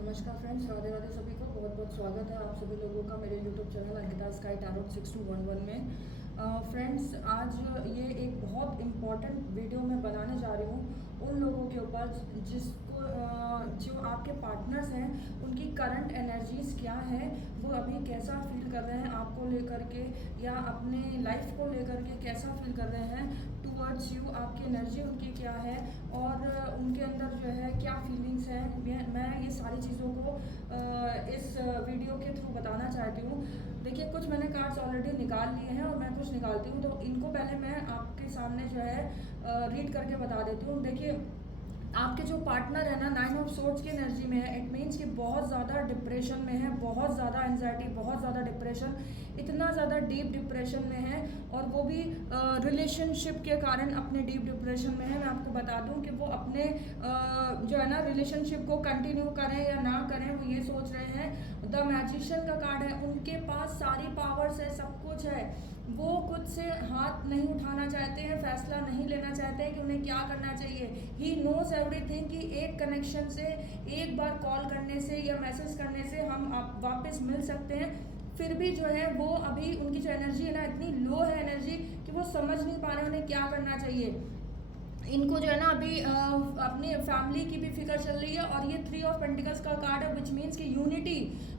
नमस्कार फ्रेंड्स, राधे राधे सभी को। बहुत बहुत स्वागत है आप सभी लोगों का मेरे YouTube channel Ankita sky tarot 6211 में। फ्रेंड्स, आज ये एक बहुत इम्पॉर्टेंट वीडियो मैं बनाने जा रही हूँ उन लोगों के ऊपर जिसको जो आपके पार्टनर्स हैं उनकी करंट एनर्जीज क्या है, वो अभी कैसा फील कर रहे हैं आपको लेकर के या अपने लाइफ को लेकर के कैसा फील कर रहे हैं टूवर्ड्स यू। आपकी एनर्जी उनकी क्या है और उनके अंदर जो है क्या फीलिंग्स हैं, मैं ये सारी चीज़ों को इस वीडियो के थ्रू बताना चाहती हूँ। देखिए, कुछ मैंने कार्ड्स ऑलरेडी निकाल लिए हैं और मैं कुछ निकालती हूँ, तो इनको पहले मैं आपके सामने जो है रीड करके बता देती हूँ। देखिए, आपके जो पार्टनर है ना 9 ऑफ सोर्ड्स की एनर्जी में है। इट मीन्स कि बहुत ज़्यादा डिप्रेशन में है, बहुत ज़्यादा एंजाइटी, बहुत ज़्यादा डिप्रेशन, इतना ज़्यादा डीप डिप्रेशन में है और वो भी रिलेशनशिप के कारण अपने डीप डिप्रेशन में है। मैं आपको बता दूं कि वो अपने जो है ना रिलेशनशिप को कंटिन्यू करें या ना करें, वो ये सोच रहे हैं। द मैजिशियन का कार्ड है, उनके पास सारी पावर्स है, सब कुछ है, वो खुद से हाथ नहीं उठाना चाहते हैं, फैसला नहीं लेना चाहते हैं कि उन्हें क्या करना चाहिए। ही नोज एवरीथिंग कि एक कनेक्शन से, एक बार कॉल करने से या मैसेज करने से हम आप वापस मिल सकते हैं। फिर भी जो है वो अभी उनकी जो एनर्जी है ना इतनी लो है एनर्जी कि वो समझ नहीं पा रहे उन्हें क्या करना चाहिए। इनको जो है ना अभी अपनी फैमिली की भी फिक्र चल रही है और ये 3 ऑफ पेंटिकल्स का कार्ड है, विच मीन्स कि यूनिटी।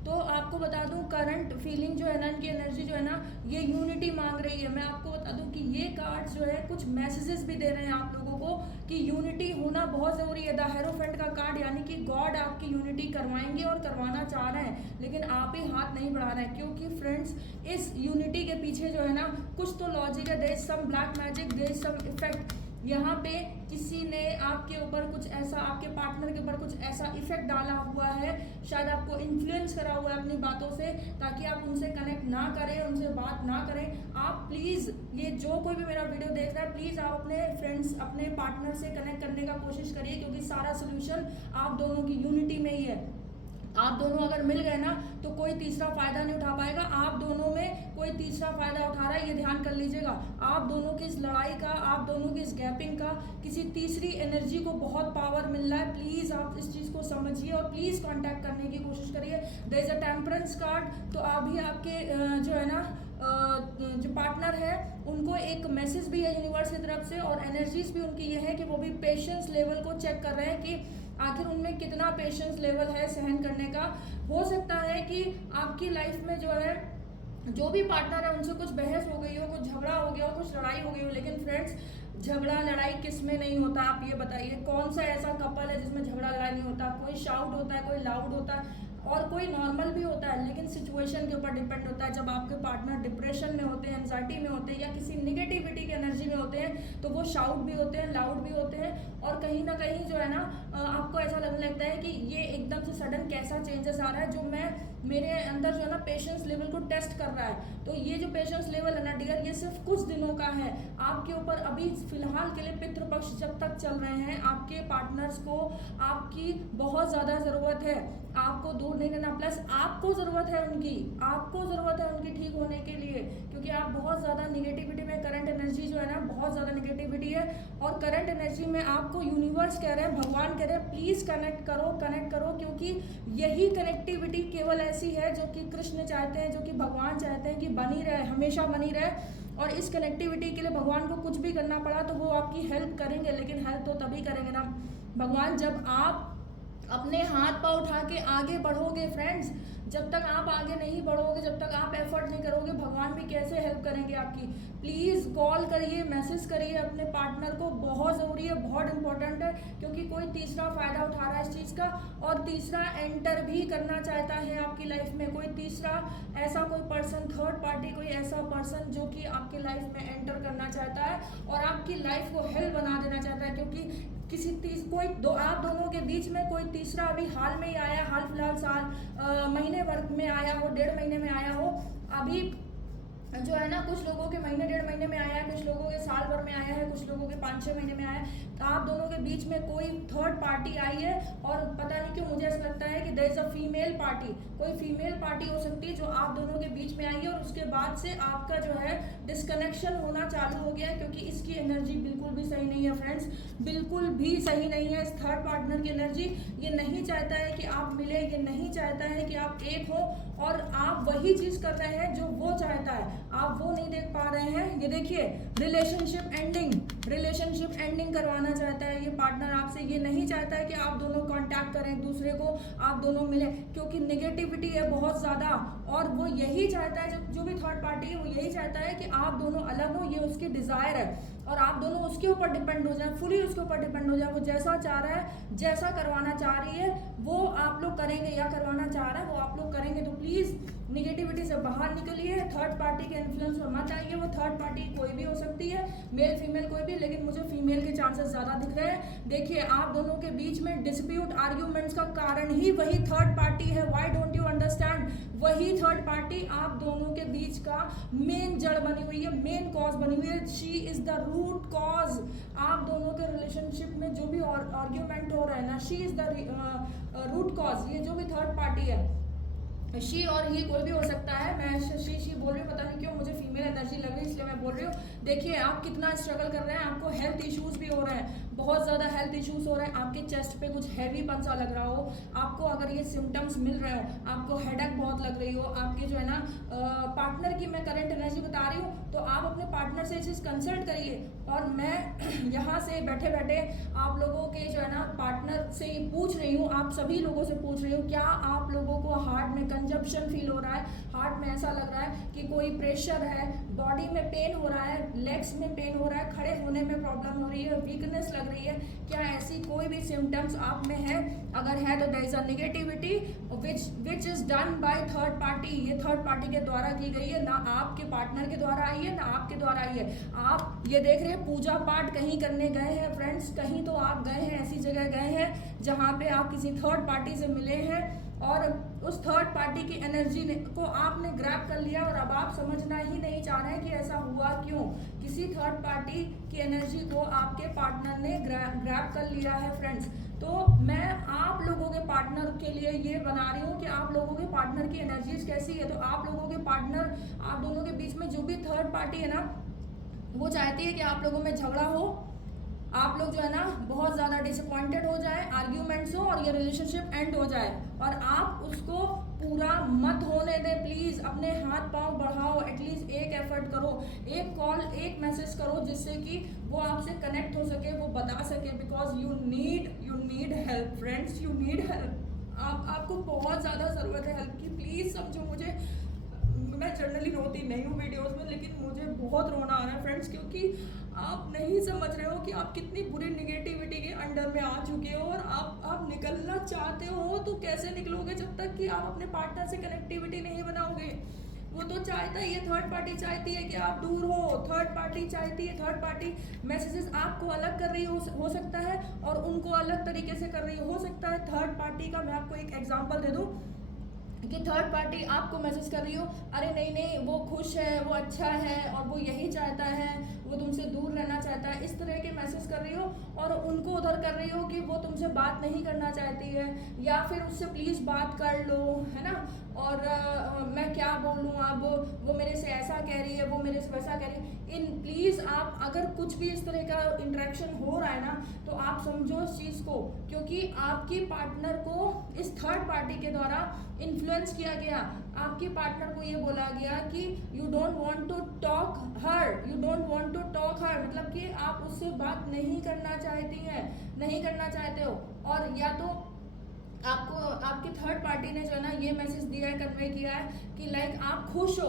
तो आपको बता दूं करंट फीलिंग जो है ना, इनकी एनर्जी जो है ना ये यूनिटी मांग रही है। मैं आपको बता दूं कि ये कार्ड्स जो है कुछ मैसेजेस भी दे रहे हैं आप लोगों को कि यूनिटी होना बहुत ज़रूरी है। द हेरोफेंट का कार्ड यानी कि गॉड आपकी यूनिटी करवाएंगे और करवाना चाह रहे हैं, लेकिन आप ही हाथ नहीं बढ़ा रहे हैं। क्योंकि फ्रेंड्स, इस यूनिटी के पीछे जो है ना कुछ तो लॉजिक है। There is some black magic, there is some effect. यहाँ पे किसी ने आपके ऊपर कुछ ऐसा, आपके पार्टनर के ऊपर कुछ ऐसा इफेक्ट डाला हुआ है, शायद आपको इन्फ्लुएंस करा हुआ है अपनी बातों से, ताकि आप उनसे कनेक्ट ना करें, उनसे बात ना करें। आप प्लीज़, ये जो कोई भी मेरा वीडियो देख रहा है, प्लीज़ आप अपने फ्रेंड्स, अपने पार्टनर से कनेक्ट करने का कोशिश करिए, क्योंकि सारा सोल्यूशन आप दोनों की यूनिटी में ही है। आप दोनों अगर मिल गए ना तो कोई तीसरा फायदा नहीं उठा पाएगा। आप दोनों में कोई तीसरा फायदा उठा रहा है, ये ध्यान कर लीजिएगा। आप दोनों की इस लड़ाई का, आप दोनों की इस गैपिंग का किसी तीसरी एनर्जी को बहुत पावर मिल रहा है। प्लीज आप इस चीज को समझिए और प्लीज कांटेक्ट करने की कोशिश करिए। There is a temperance card, तो अभी आपके जो है ना जो पार्टनर है उनको एक मैसेज भी है यूनिवर्स की तरफ से और एनर्जीज भी उनकी ये है कि वो भी पेशेंस लेवल को चेक कर रहे हैं कि आखिर उनमें कितना पेशेंस लेवल है सहन करने का। हो सकता है कि आपकी लाइफ में जो है जो भी पार्टनर है उनसे कुछ बहस हो गई हो, कुछ झगड़ा हो गया हो, कुछ लड़ाई हो गई हो, लेकिन फ्रेंड्स, झगड़ा लड़ाई किस में नहीं होता? आप ये बताइए, कौन सा ऐसा कपल है जिसमें झगड़ा लड़ाई नहीं होता? कोई शाउट होता है, कोई लाउड होता है और कोई नॉर्मल भी होता है, लेकिन सिचुएशन के ऊपर डिपेंड होता है। जब आपके पार्टनर डिप्रेशन में होते हैं, एंजाइटी में होते हैं या किसी निगेटिविटी की एनर्जी में होते हैं, तो वो शाउट भी होते हैं, लाउड भी होते हैं और कहीं ना कहीं जो है ना आपको ऐसा लगने लगता है कि ये एकदम से सडन कैसा चेंजेस आ रहा है, जो मैं मेरे अंदर जो है ना पेशेंस लेवल को टेस्ट कर रहा है। तो ये जो पेशेंस लेवल है ना डियर, ये सिर्फ कुछ दिनों का है। आपके ऊपर अभी फिलहाल के लिए पितृपक्ष जब तक चल रहे हैं, आपके पार्टनर्स को आपकी बहुत ज़्यादा ज़रूरत है, आपको दूर नहीं रहना। प्लस आपको ज़रूरत है उनकी, आपको ज़रूरत है उनकी ठीक होने के लिए, क्योंकि आप बहुत ज़्यादा निगेटिविटी में, करंट एनर्जी जो है ना बहुत ज़्यादा निगेटिविटी है और करंट एनर्जी में आपको यूनिवर्स कह रहे हैं, भगवान कह रहे हैं, प्लीज़ कनेक्ट करो, कनेक्ट करो, क्योंकि यही कनेक्टिविटी केवल ऐसी है जो कि कृष्ण चाहते हैं, जो कि भगवान चाहते हैं कि बनी रहे, हमेशा बनी रहे। और इस कनेक्टिविटी के लिए भगवान को कुछ भी करना पड़ा तो वो आपकी हेल्प करेंगे, लेकिन हेल्प तो तभी करेंगे ना भगवान जब आप अपने हाथ पाँव उठा के आगे बढ़ोगे। फ्रेंड्स, जब तक आप आगे नहीं बढ़ोगे, जब तक आप एफर्ट नहीं करोगे, भगवान भी कैसे हेल्प करेंगे आपकी? प्लीज़ कॉल करिए, मैसेज करिए अपने पार्टनर को, बहुत ज़रूरी है, बहुत इंपॉर्टेंट है, क्योंकि कोई तीसरा फ़ायदा उठा रहा है इस चीज़ का और तीसरा एंटर भी करना चाहता है आपकी लाइफ में। कोई तीसरा ऐसा कोई पर्सन, थर्ड पार्टी, कोई ऐसा पर्सन जो कि आपकी लाइफ में एंटर करना चाहता है और आपकी लाइफ को हेल बना देना चाहता है, क्योंकि आप दोनों के बीच में कोई तीसरा अभी हाल में ही आया, हाल फिलहाल साल महीने भर में आया हो, 1.5 महीने में आया हो। अभी जो है ना कुछ लोगों के महीने 1.5 महीने में आया है, कुछ लोगों के साल भर में आया है, कुछ लोगों के 5-6 महीने में आया है। तो आप दोनों के बीच में कोई थर्ड पार्टी आई है और पता नहीं क्यों मुझे ऐसा लगता है कि there is a female party, कोई फीमेल पार्टी हो सकती है जो आप दोनों के बीच में आई है और उसके बाद से आपका जो है डिस्कनेक्शन होना चालू हो गया है, क्योंकि इसकी एनर्जी बिल्कुल भी सही नहीं है फ्रेंड्स, बिल्कुल भी सही नहीं है। इस थर्ड पार्टनर की एनर्जी ये नहीं चाहता है कि आप मिले, ये नहीं चाहता है कि आप एक हो, और आप वही चीज कर रहे हैं जो वो चाहता है, आप वो नहीं देख पा रहे हैं। ये देखिए रिलेशनशिप एंडिंग करवाना चाहता है ये पार्टनर आपसे, ये नहीं चाहता है कि आप दोनों कांटेक्ट करें एक दूसरे को, आप दोनों मिले, क्योंकि नेगेटिविटी है बहुत ज़्यादा, और वो यही चाहता है, जो भी थर्ड पार्टी है वो यही चाहता है कि आप दोनों अलग हो, ये उसकी डिज़ायर है, और आप दोनों उसके ऊपर डिपेंड हो जाए, फुली उसके ऊपर डिपेंड हो जाए। वो जैसा चाह रहा है, जैसा करवाना चाह रही है वो आप लोग करेंगे, या करवाना चाह रहा है वो आप लोग करेंगे। तो प्लीज़ निगेटिविटी से बाहर निकलिए, थर्ड पार्टी के इन्फ्लुएंस में मत आइए। वो थर्ड पार्टी कोई भी हो सकती है, मेल फीमेल कोई भी, लेकिन मुझे फीमेल के चांसेस ज़्यादा दिख रहे हैं। देखिए आप दोनों के बीच में डिस्प्यूट आर्ग्यूमेंट्स का कारण ही वही थर्ड पार्टी है। Why don't you understand? वही थर्ड पार्टी आप दोनों के बीच का मेन जड़ बनी हुई है, मेन कॉज बनी हुई है। She is the root cause. आप दोनों के रिलेशनशिप में जो भी आर्ग्यूमेंट हो रहा है ना, she is the root cause. ये जो भी थर्ड पार्टी है, शी और ही कोई भी हो सकता है। मैं शी बोल रही हूँ, पता नहीं क्यों मुझे फीमेल एनर्जी लग रही है, इसलिए मैं बोल रही हूँ। देखिए आप कितना स्ट्रगल कर रहे हैं, आपको हेल्थ इश्यूज भी हो रहे हैं, बहुत ज़्यादा हेल्थ इश्यूज हो रहे हैं, आपके चेस्ट पे कुछ हैवीपन सा लग रहा हो, आपको अगर ये सिम्टम्स मिल रहे हो, आपको हेडेक बहुत लग रही हो, आपके जो है ना पार्टनर की मैं करंट एनर्जी बता रही हूँ, तो आप अपने पार्टनर से ये चीज़ कंसल्ट करिए। और मैं यहाँ से बैठे बैठे आप लोगों के जो है ना पार्टनर से पूछ रही हूँ, आप सभी लोगों से पूछ रही हूँ, क्या आप लोगों को हार्ट में कंजप्शन फील हो रहा है, हार्ट में ऐसा लग रहा है कि कोई प्रेशर है, बॉडी में पेन हो रहा है, लेग्स में पेन हो रहा है, खड़े होने में प्रॉब्लम हो रही है, वीकनेस लग रही है, क्या ऐसी कोई भी सिम्टम्स आप में है? अगर है तो there is a negativity which is done by third party. ये थर्ड पार्टी के द्वारा की गई है, ना आपके पार्टनर के द्वारा आई है, ना आपके द्वारा आई है। आप ये देख रहे हैं पूजा पाठ कहीं करने गए हैं फ्रेंड्स, कहीं तो आप गए हैं, ऐसी जगह गए हैं जहाँ पे आप किसी थर्ड पार्टी से मिले हैं, और उस थर्ड पार्टी की एनर्जी को आपने ग्रैब कर लिया, और अब आप समझना ही नहीं चाह रहे हैं कि ऐसा हुआ क्यों। किसी थर्ड पार्टी की एनर्जी को आपके पार्टनर ने ग्रैब कर लिया है फ्रेंड्स। तो मैं आप लोगों के पार्टनर के लिए ये बना रही हूँ कि आप लोगों के पार्टनर की एनर्जीज कैसी है। तो आप लोगों के पार्टनर, आप दोनों के बीच में जो भी थर्ड पार्टी है ना, वो चाहती है कि आप लोगों में झगड़ा हो, आप लोग जो है ना बहुत ज़्यादा डिसअपॉइंटेड हो जाए, आर्ग्यूमेंट्स हो, और ये रिलेशनशिप एंड हो जाए, और आप उसको पूरा मत होने दें। प्लीज़ अपने हाथ पांव बढ़ाओ, एटलीस्ट एक एफर्ट करो, एक कॉल, एक मैसेज करो, जिससे कि वो आपसे कनेक्ट हो सके, वो बता सके, because you need help friends, you need help. आपको बहुत ज़्यादा ज़रूरत है हेल्प की। प्लीज़ समझो मुझे, मैं जनरली रोती नहीं हूँ वीडियोस में, लेकिन मुझे बहुत रोना आ रहा है फ्रेंड्स, क्योंकि आप नहीं समझ रहे हो कि आप कितनी बुरी निगेटिविटी के अंडर में आ चुके हो, और आप निकलना चाहते हो तो कैसे निकलोगे जब तक कि आप अपने पार्टनर से कनेक्टिविटी नहीं बनाओगे। वो तो चाहता है, ये थर्ड पार्टी चाहती है कि आप दूर हो, थर्ड पार्टी चाहती है, थर्ड पार्टी मैसेजेस आपको अलग कर रही हो सकता है, और उनको अलग तरीके से कर रही हो सकता है। थर्ड पार्टी का मैं आपको एक एग्जांपल दे दूं कि थर्ड पार्टी आपको मैसेज कर रही हो, अरे नहीं नहीं वो खुश है, वो अच्छा है, और वो यही चाहता है, वो तुमसे दूर रहना चाहता है, इस तरह के मैसेज कर रही हो, और उनको उधर कर रही हो कि वो तुमसे बात नहीं करना चाहती है, या फिर उससे प्लीज़ बात कर लो, है ना। और मैं क्या बोलूँ, अब वो मेरे से ऐसा कह रही है, वो मेरे से वैसा कह रही है। प्लीज़ आप अगर कुछ भी इस तरह का इंटरेक्शन हो रहा है ना, तो आप समझो इस चीज़ को, क्योंकि आपकी पार्टनर को इस थर्ड पार्टी के द्वारा इन्फ्लुएंस किया गया। आपके पार्टनर को ये बोला गया कि you don't want to talk her, मतलब कि आप उससे बात नहीं करना चाहती हैं, नहीं करना चाहते हो। और या तो आपको आपकी थर्ड पार्टी ने जो है ना ये मैसेज दिया है, कन्वे किया है कि लाइक आप खुश हो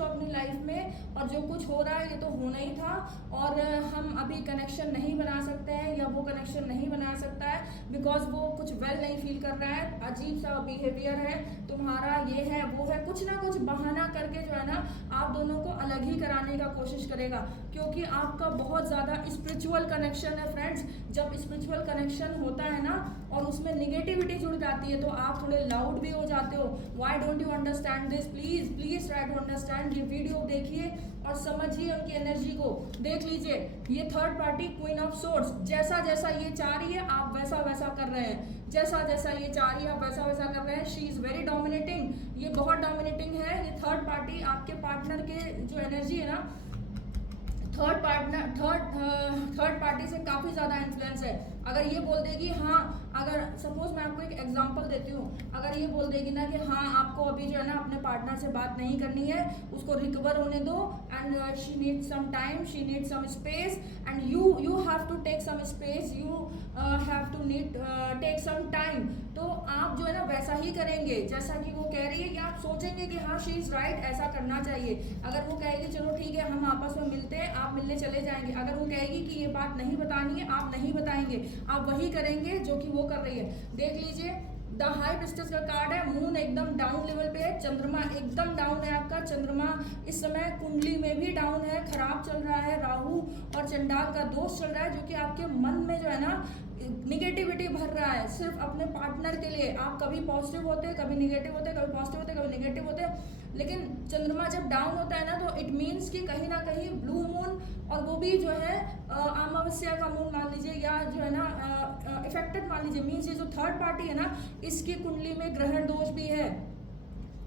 अपनी लाइफ में, और जो कुछ हो रहा है ये तो होना ही था, और हम अभी कनेक्शन नहीं बना सकते हैं, या वो कनेक्शन नहीं बना सकता है बिकॉज वो कुछ वेल नहीं फील कर रहा है, अजीब सा बिहेवियर है तुम्हारा, ये है वो है, कुछ ना कुछ बहाना करके जो है ना आप दोनों को अलग ही कराने का कोशिश करेगा, क्योंकि आपका बहुत ज़्यादा स्पिरिचुअल कनेक्शन है फ्रेंड्स। जब स्पिरिचुअल कनेक्शन होता है ना और उसमें निगेटिविटी जुड़ जाती है, तो तो आप थोड़े लाउड भी हो जाते हो। Why don't you understand this? Please please try to understand. ये वीडियो देखिए और समझिए उनकी एनर्जी को। देख लीजिए, ये third party queen of swords, जैसा जैसा ये चाह रही है आप वैसा वैसा कर रहे हैं, जैसा जैसा ये चाह रही है आप वैसा वैसा कर रहे हैं। शी इज वेरी डोमिनेटिंग, ये बहुत डोमिनेटिंग है। ये थर्ड पार्टी आपके पार्टनर के जो एनर्जी है ना, थर्ड पार्टी से काफ़ी ज़्यादा इन्फ्लुएंस है। अगर ये बोल देगी हाँ, अगर सपोज मैं आपको एक एग्जांपल देती हूँ, अगर ये बोल देगी ना कि हाँ आपको अभी जो है ना अपने पार्टनर से बात नहीं करनी है, उसको रिकवर होने दो, and she need some time, she need some space, and you have to take some space, you have to need take some time. तो आप जो है ना वैसा ही करेंगे जैसा कि वो कह रही है, कि आप सोचेंगे कि हाँ शी इज़ राइट, ऐसा करना चाहिए। अगर वो कहेगी चलो ठीक है हम आपस में मिलते हैं, आप मिलने चले जाएंगे। अगर वो कहेगी कि ये बात नहीं बतानी है, आप नहीं बताएंगे, आप वही करेंगे जो कि वो कर रही है। देख लीजिए, द हाई प्रिस्टेस का कार्ड है, मून एकदम डाउन लेवल पे है, चंद्रमा एकदम डाउन है आपका। चंद्रमा इस समय कुंडली में भी डाउन है, खराब चल रहा है। राहु और चंडाल का दोष चल रहा है, जो कि आपके मन में जो है ना निगेटिविटी भर रहा है सिर्फ अपने पार्टनर के लिए। आप कभी पॉजिटिव होते, कभी निगेटिव होते, कभी पॉजिटिव होते, कभी निगेटिव होते। लेकिन चंद्रमा जब डाउन होता है ना, तो इट मीन्स कि कहीं ना कहीं ब्लू मून, और वो भी जो है अमावस्या का मून मान लीजिए, या जो है ना इफेक्टेड मान लीजिए। मीन्स ये जो थर्ड पार्टी है ना, इसकी कुंडली में ग्रहण दोष भी है,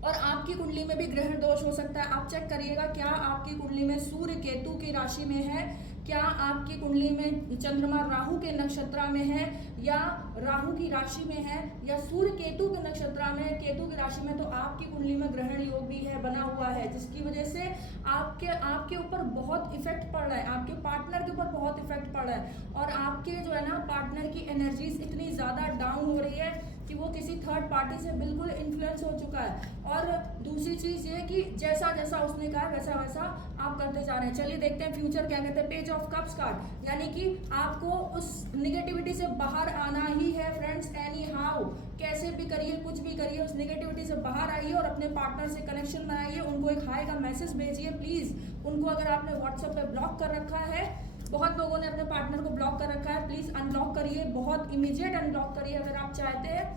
और आपकी कुंडली में भी ग्रहण दोष हो सकता है। आप चेक करिएगा, क्या आपकी कुंडली में सूर्य केतु की राशि में है, क्या आपकी कुंडली में चंद्रमा राहु के नक्षत्र में है, या राहु की राशि में है, या सूर्य केतु के नक्षत्र में, केतु की राशि में, तो आपकी कुंडली में ग्रहण योग भी है, बना हुआ है, जिसकी वजह से आपके ऊपर बहुत इफेक्ट पड़ रहा है, आपके पार्टनर के ऊपर बहुत इफेक्ट पड़ रहा है, और आपके जो है ना पार्टनर की एनर्जीज इतनी ज़्यादा डाउन हो रही है कि वो किसी थर्ड पार्टी से बिल्कुल इन्फ्लुएंस हो चुका है। और दूसरी चीज़ ये कि जैसा जैसा उसने कहा वैसा वैसा आप करते जा रहे हैं। चलिए देखते हैं फ्यूचर क्या कहते हैं। पेज ऑफ कप्स कार्ड, यानी कि आपको उस निगेटिविटी से बाहर आना ही है फ्रेंड्स, एनी हाउ, कैसे भी करिए, कुछ भी करिए, उस निगेटिविटी से बाहर आइए और अपने पार्टनर से कनेक्शन बनाइए। उनको एक हाई का मैसेज भेजिए प्लीज़। उनको अगर आपने व्हाट्सएप पे ब्लॉक कर रखा है, बहुत लोगों ने अपने पार्टनर को ब्लॉक कर रखा है, प्लीज़ अनब्लॉक करिए, बहुत इमीडिएट अनब्लॉक करिए अगर आप चाहते हैं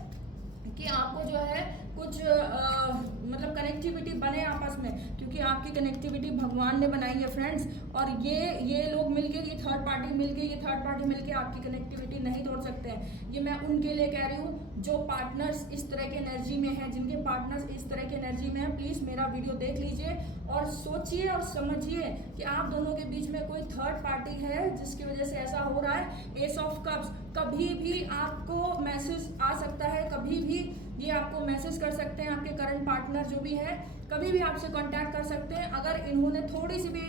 कि आपको जो है कुछ मतलब कनेक्टिविटी बने आपस में, क्योंकि आपकी कनेक्टिविटी भगवान ने बनाई है फ्रेंड्स। और ये लोग मिलके, ये थर्ड पार्टी मिलके आपकी कनेक्टिविटी नहीं तोड़ सकते हैं। ये मैं उनके लिए कह रही हूँ जो पार्टनर्स इस तरह के एनर्जी में हैं, जिनके पार्टनर्स इस तरह के एनर्जी में हैं। प्लीज़ मेरा वीडियो देख लीजिए और सोचिए और समझिए कि आप दोनों के बीच में कोई थर्ड पार्टी है जिसकी वजह से ऐसा हो रहा है। एस ऑफ कप्स, कभी भी आपको मैसेज आ सकता है, कभी भी ये आपको मैसेज कर सकते हैं। आपके करंट पार्टनर जो भी है कभी भी आपसे कांटेक्ट कर सकते हैं। अगर इन्होंने थोड़ी सी भी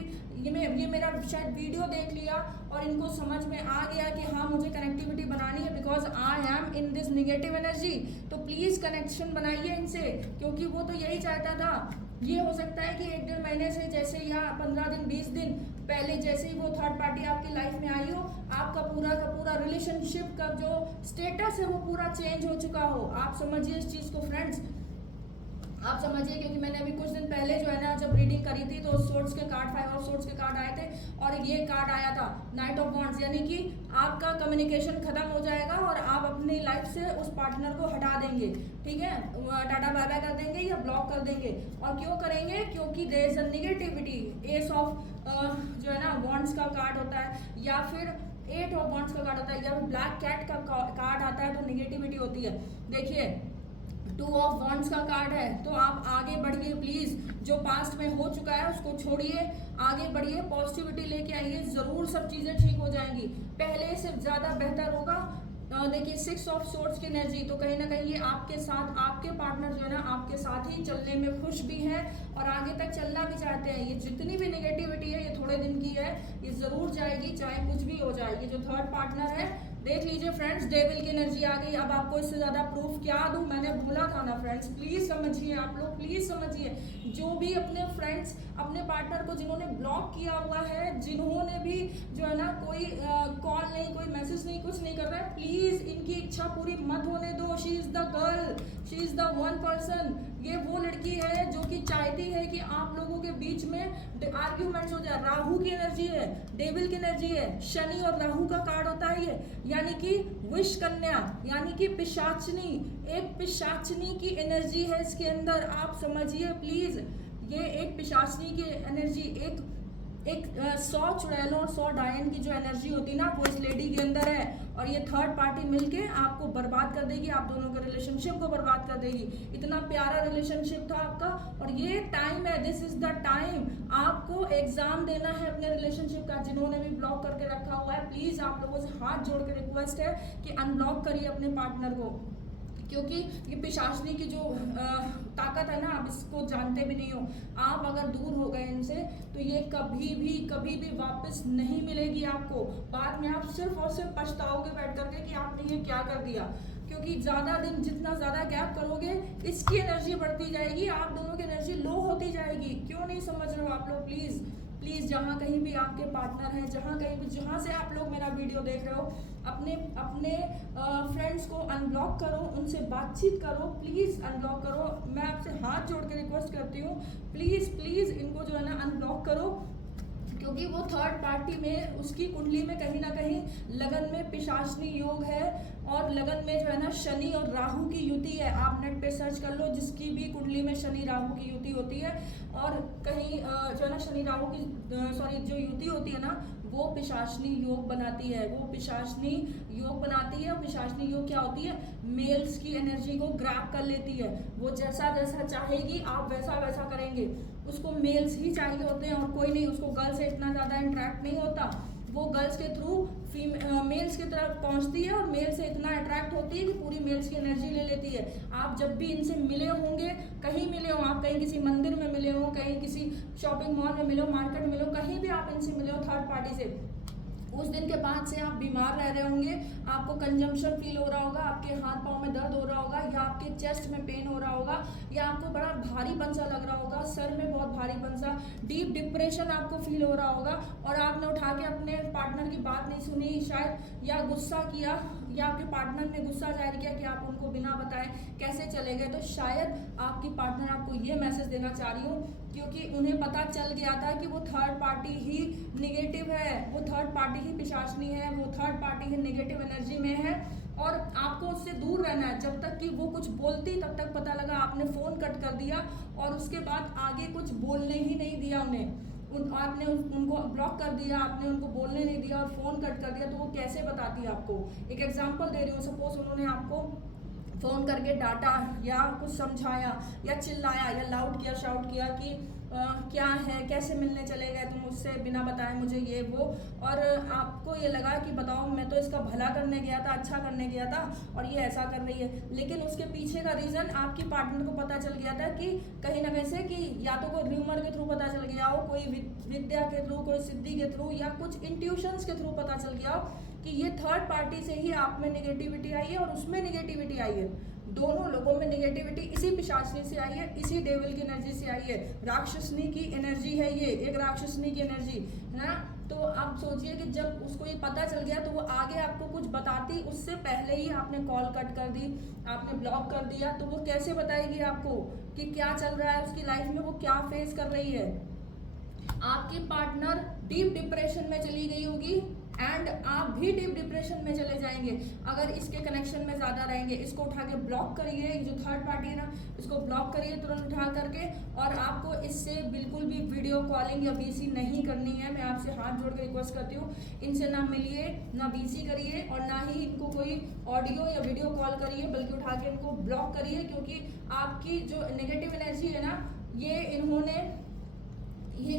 ये मेरा शायद वीडियो देख लिया और इनको समझ में आ गया कि हाँ मुझे कनेक्टिविटी बनानी है because I am in this negative energy, तो प्लीज़ कनेक्शन बनाइए इनसे, क्योंकि वो तो यही चाहता था। ये हो सकता है कि 1-1.5 महीने से जैसे, या 15 दिन 20 दिन पहले जैसे ही वो थर्ड पार्टी आपकी लाइफ में आई हो, आपका का पूरा रिलेशनशिप का जो स्टेटस है वो पूरा चेंज हो चुका हो। आप समझिए इस चीज़ को फ्रेंड्स, आप समझिए, क्योंकि मैंने अभी कुछ दिन पहले जो है ना जब रीडिंग करी थी तो सोर्ट्स के कार्ड, 5 ऑफ सोर्ट्स के कार्ड आए थे, और ये कार्ड आया था नाइट ऑफ वॉन्ड्स, यानी कि आपका कम्युनिकेशन खत्म हो जाएगा और आप अपनी लाइफ से उस पार्टनर को हटा देंगे, ठीक है, टाटा बाय बाय कर देंगे या ब्लॉक कर देंगे। और क्यों करेंगे? क्योंकि there is a negativity. Ace of जो है ना वॉन्ड्स का कार्ड होता है, या फिर 8 ऑफ वॉन्ड्स का कार्ड होता है, या फिर ब्लैक कैट का कार्ड आता है, तो नेगेटिविटी होती है। देखिए 2 ऑफ वॉन्ड्स का कार्ड है, तो आप आगे बढ़िए प्लीज़। जो पास्ट में हो चुका है उसको छोड़िए, आगे बढ़िए, पॉजिटिविटी लेके आइए, ज़रूर सब चीज़ें ठीक हो जाएंगी, पहले से ज़्यादा बेहतर होगा। देखिए 6 ऑफ सोर्ट्स की एनर्जी, तो कहीं ना कहीं ये आपके साथ, आपके पार्टनर जो है ना आपके साथ ही चलने में खुश भी है और आगे तक चलना भी चाहते हैं। ये जितनी भी नेगेटिविटी है ये थोड़े दिन की है, ये ज़रूर जाएगी, चाहे कुछ भी हो जाए। ये जो थर्ड पार्टनर है, देख लीजिए फ्रेंड्स, डेविल की एनर्जी आ गई। अब आपको इससे ज़्यादा प्रूफ क्या दूं? मैंने बोला था ना फ्रेंड्स, प्लीज़ समझिए, आप लोग प्लीज़ समझिए। जो भी अपने फ्रेंड्स, अपने पार्टनर को जिन्होंने ब्लॉक किया हुआ है, जिन्होंने भी जो है ना कोई कॉल नहीं, कोई मैसेज नहीं, कुछ नहीं कर रहा है, प्लीज़ इनकी इच्छा पूरी मत होने दो। She is the girl, she is the one person. ये वो लड़की है जो कि चाहती है कि आप लोगों के बीच में आर्ग्यूमेंट्स हो जाए। राहु की एनर्जी है, डेविल की एनर्जी है, शनि और राहु का कार्ड होता है ये, यानी कि विष कन्या, यानी कि पिशाचनी, एक पिशाचनी की एनर्जी है इसके अंदर। आप समझिए प्लीज, ये एक पिशाचनी की एनर्जी, एक 100 चुड़ैलों और 100 डायन की जो एनर्जी होती है ना, वो इस लेडी के अंदर है। और ये थर्ड पार्टी मिलके आपको बर्बाद कर देगी, आप दोनों के रिलेशनशिप को बर्बाद कर देगी। इतना प्यारा रिलेशनशिप था आपका, और ये टाइम है, दिस इज द टाइम आपको एग्जाम देना है अपने रिलेशनशिप का। जिन्होंने भी ब्लॉक करके रखा हुआ है, प्लीज आप लोगों से हाथ जोड़ के रिक्वेस्ट है कि अनब्लॉक करिए अपने पार्टनर को, क्योंकि ये पिशाचनी की जो ताकत है ना, आप इसको जानते भी नहीं हो। आप अगर दूर हो गए इनसे तो ये कभी भी वापस नहीं मिलेगी आपको। बाद में आप सिर्फ और सिर्फ पछताओगे बैठ करके कि आपने ये क्या कर दिया, क्योंकि ज़्यादा दिन जितना ज़्यादा गैप करोगे इसकी एनर्जी बढ़ती जाएगी, आप दोनों की एनर्जी लो होती जाएगी। क्यों नहीं समझ रहे हो आप लोग? प्लीज़ प्लीज़, जहाँ कहीं भी आपके पार्टनर हैं, जहाँ कहीं भी, जहाँ से आप लोग मेरा वीडियो देख रहे हो, अपने फ्रेंड्स को अनब्लॉक करो, उनसे बातचीत करो, प्लीज़ अनब्लॉक करो। मैं आपसे हाथ जोड़ के रिक्वेस्ट करती हूँ, प्लीज़ इनको जो है ना अनब्लॉक करो, क्योंकि वो थर्ड पार्टी में, उसकी कुंडली में कहीं ना कहीं लगन में पिशाचनी योग है, और लगन में जो है ना शनि और राहु की युति है। आप नेट पे सर्च कर लो, जिसकी भी कुंडली में शनि राहु की युति होती है, और कहीं जो है ना शनि राहु की जो युति होती है ना, वो पिशाचनी योग बनाती है, वो पिशाचनी योग बनाती है। और पिशाचनी योग क्या होती है? मेल्स की एनर्जी को ग्रैब कर लेती है। वो जैसा जैसा चाहेगी आप वैसा वैसा करेंगे, उसको मेल्स ही चाहिए होते हैं और कोई नहीं, उसको गर्ल्स से इतना ज़्यादा इंटरेक्ट नहीं होता। वो गर्ल्स के थ्रू मेल्स की तरफ पहुंचती है, और मेल से इतना अट्रैक्ट होती है कि पूरी मेल्स की एनर्जी ले लेती है। आप जब भी इनसे मिले होंगे, कहीं मिले हो, आप कहीं किसी मंदिर में मिले हो, कहीं किसी शॉपिंग मॉल में मिले हो, मार्केट में मिले हो, कहीं भी आप इनसे मिले हो थर्ड पार्टी से, उस दिन के बाद से आप बीमार रह रहे होंगे, आपको कंजम्पशन फील हो रहा होगा, आपके हाथ पांव में दर्द हो रहा होगा, या आपके चेस्ट में पेन हो रहा होगा, या आपको बड़ा भारीपन सा लग रहा होगा, सर में बहुत भारीपन सा, डीप डिप्रेशन आपको फील हो रहा होगा, और आपने उठा के अपने पार्टनर की बात नहीं सुनी शायद, या गुस्सा किया, या आपके पार्टनर ने गुस्सा जाहिर किया कि आप उनको बिना बताए कैसे चले गए। तो शायद आपकी पार्टनर आपको ये मैसेज देना चाह रही हूँ, क्योंकि उन्हें पता चल गया था कि वो थर्ड पार्टी ही निगेटिव है, वो थर्ड पार्टी ही पिशाचनी है, वो थर्ड पार्टी ही नेगेटिव एनर्जी में है, और आपको उससे दूर रहना है। जब तक कि वो कुछ बोलती तब तक पता लगा आपने फ़ोन कट कर दिया, और उसके बाद आगे कुछ बोलने ही नहीं दिया उन्हें, आपने उनको ब्लॉक कर दिया, आपने उनको बोलने नहीं दिया और फ़ोन कट कर दिया, तो वो कैसे बताती है आपको? एक एग्जांपल दे रही हूँ, सपोज उन्होंने आपको फ़ोन करके डांटा, या कुछ समझाया, या चिल्लाया, या लाउड किया, शाउट किया कि क्या है, कैसे मिलने चले गए तुम मुझसे बिना बताए मुझे, ये वो, और आपको ये लगा कि बताओ मैं तो इसका भला करने गया था, अच्छा करने गया था, और ये ऐसा कर रही है। लेकिन उसके पीछे का रीज़न आपकी पार्टनर को पता चल गया था कि कहीं ना कहीं से, कि या तो कोई र्यूमर के थ्रू पता चल गया हो, कोई विद्या के थ्रू, कोई सिद्धि के थ्रू, या कुछ इंट्यूशंस के थ्रू पता चल गया हो कि ये थर्ड पार्टी से ही आप में निगेटिविटी आई है और उसमें निगेटिविटी आई है। दोनों लोगों में निगेटिविटी इसी पिशाचनी से आई है, इसी डेविल की एनर्जी से आई है। राक्षसनी की एनर्जी है ये, एक राक्षसनी की एनर्जी है ना। तो आप सोचिए कि जब उसको ये पता चल गया तो वो आगे आपको कुछ बताती, उससे पहले ही आपने कॉल कट कर दी, आपने ब्लॉक कर दिया, तो वो कैसे बताएगी आपको कि क्या चल रहा है उसकी लाइफ में, वो क्या फेस कर रही है। आपकी पार्टनर डीप डिप्रेशन में चली गई होगी, एंड आप भी डीप डिप्रेशन में चले जाएंगे अगर इसके कनेक्शन में ज़्यादा रहेंगे। इसको उठा के ब्लॉक करिए, जो थर्ड पार्टी है ना, इसको ब्लॉक करिए तुरंत उठा करके, और आपको इससे बिल्कुल भी वीडियो कॉलिंग या वीसी नहीं करनी है। मैं आपसे हाथ जोड़ के रिक्वेस्ट करती हूँ, इनसे ना मिलिए, ना वीसी करिए, और ना ही इनको कोई ऑडियो या वीडियो कॉल करिए, बल्कि उठा के इनको ब्लॉक करिए, क्योंकि आपकी जो नेगेटिव एनर्जी है ना, ये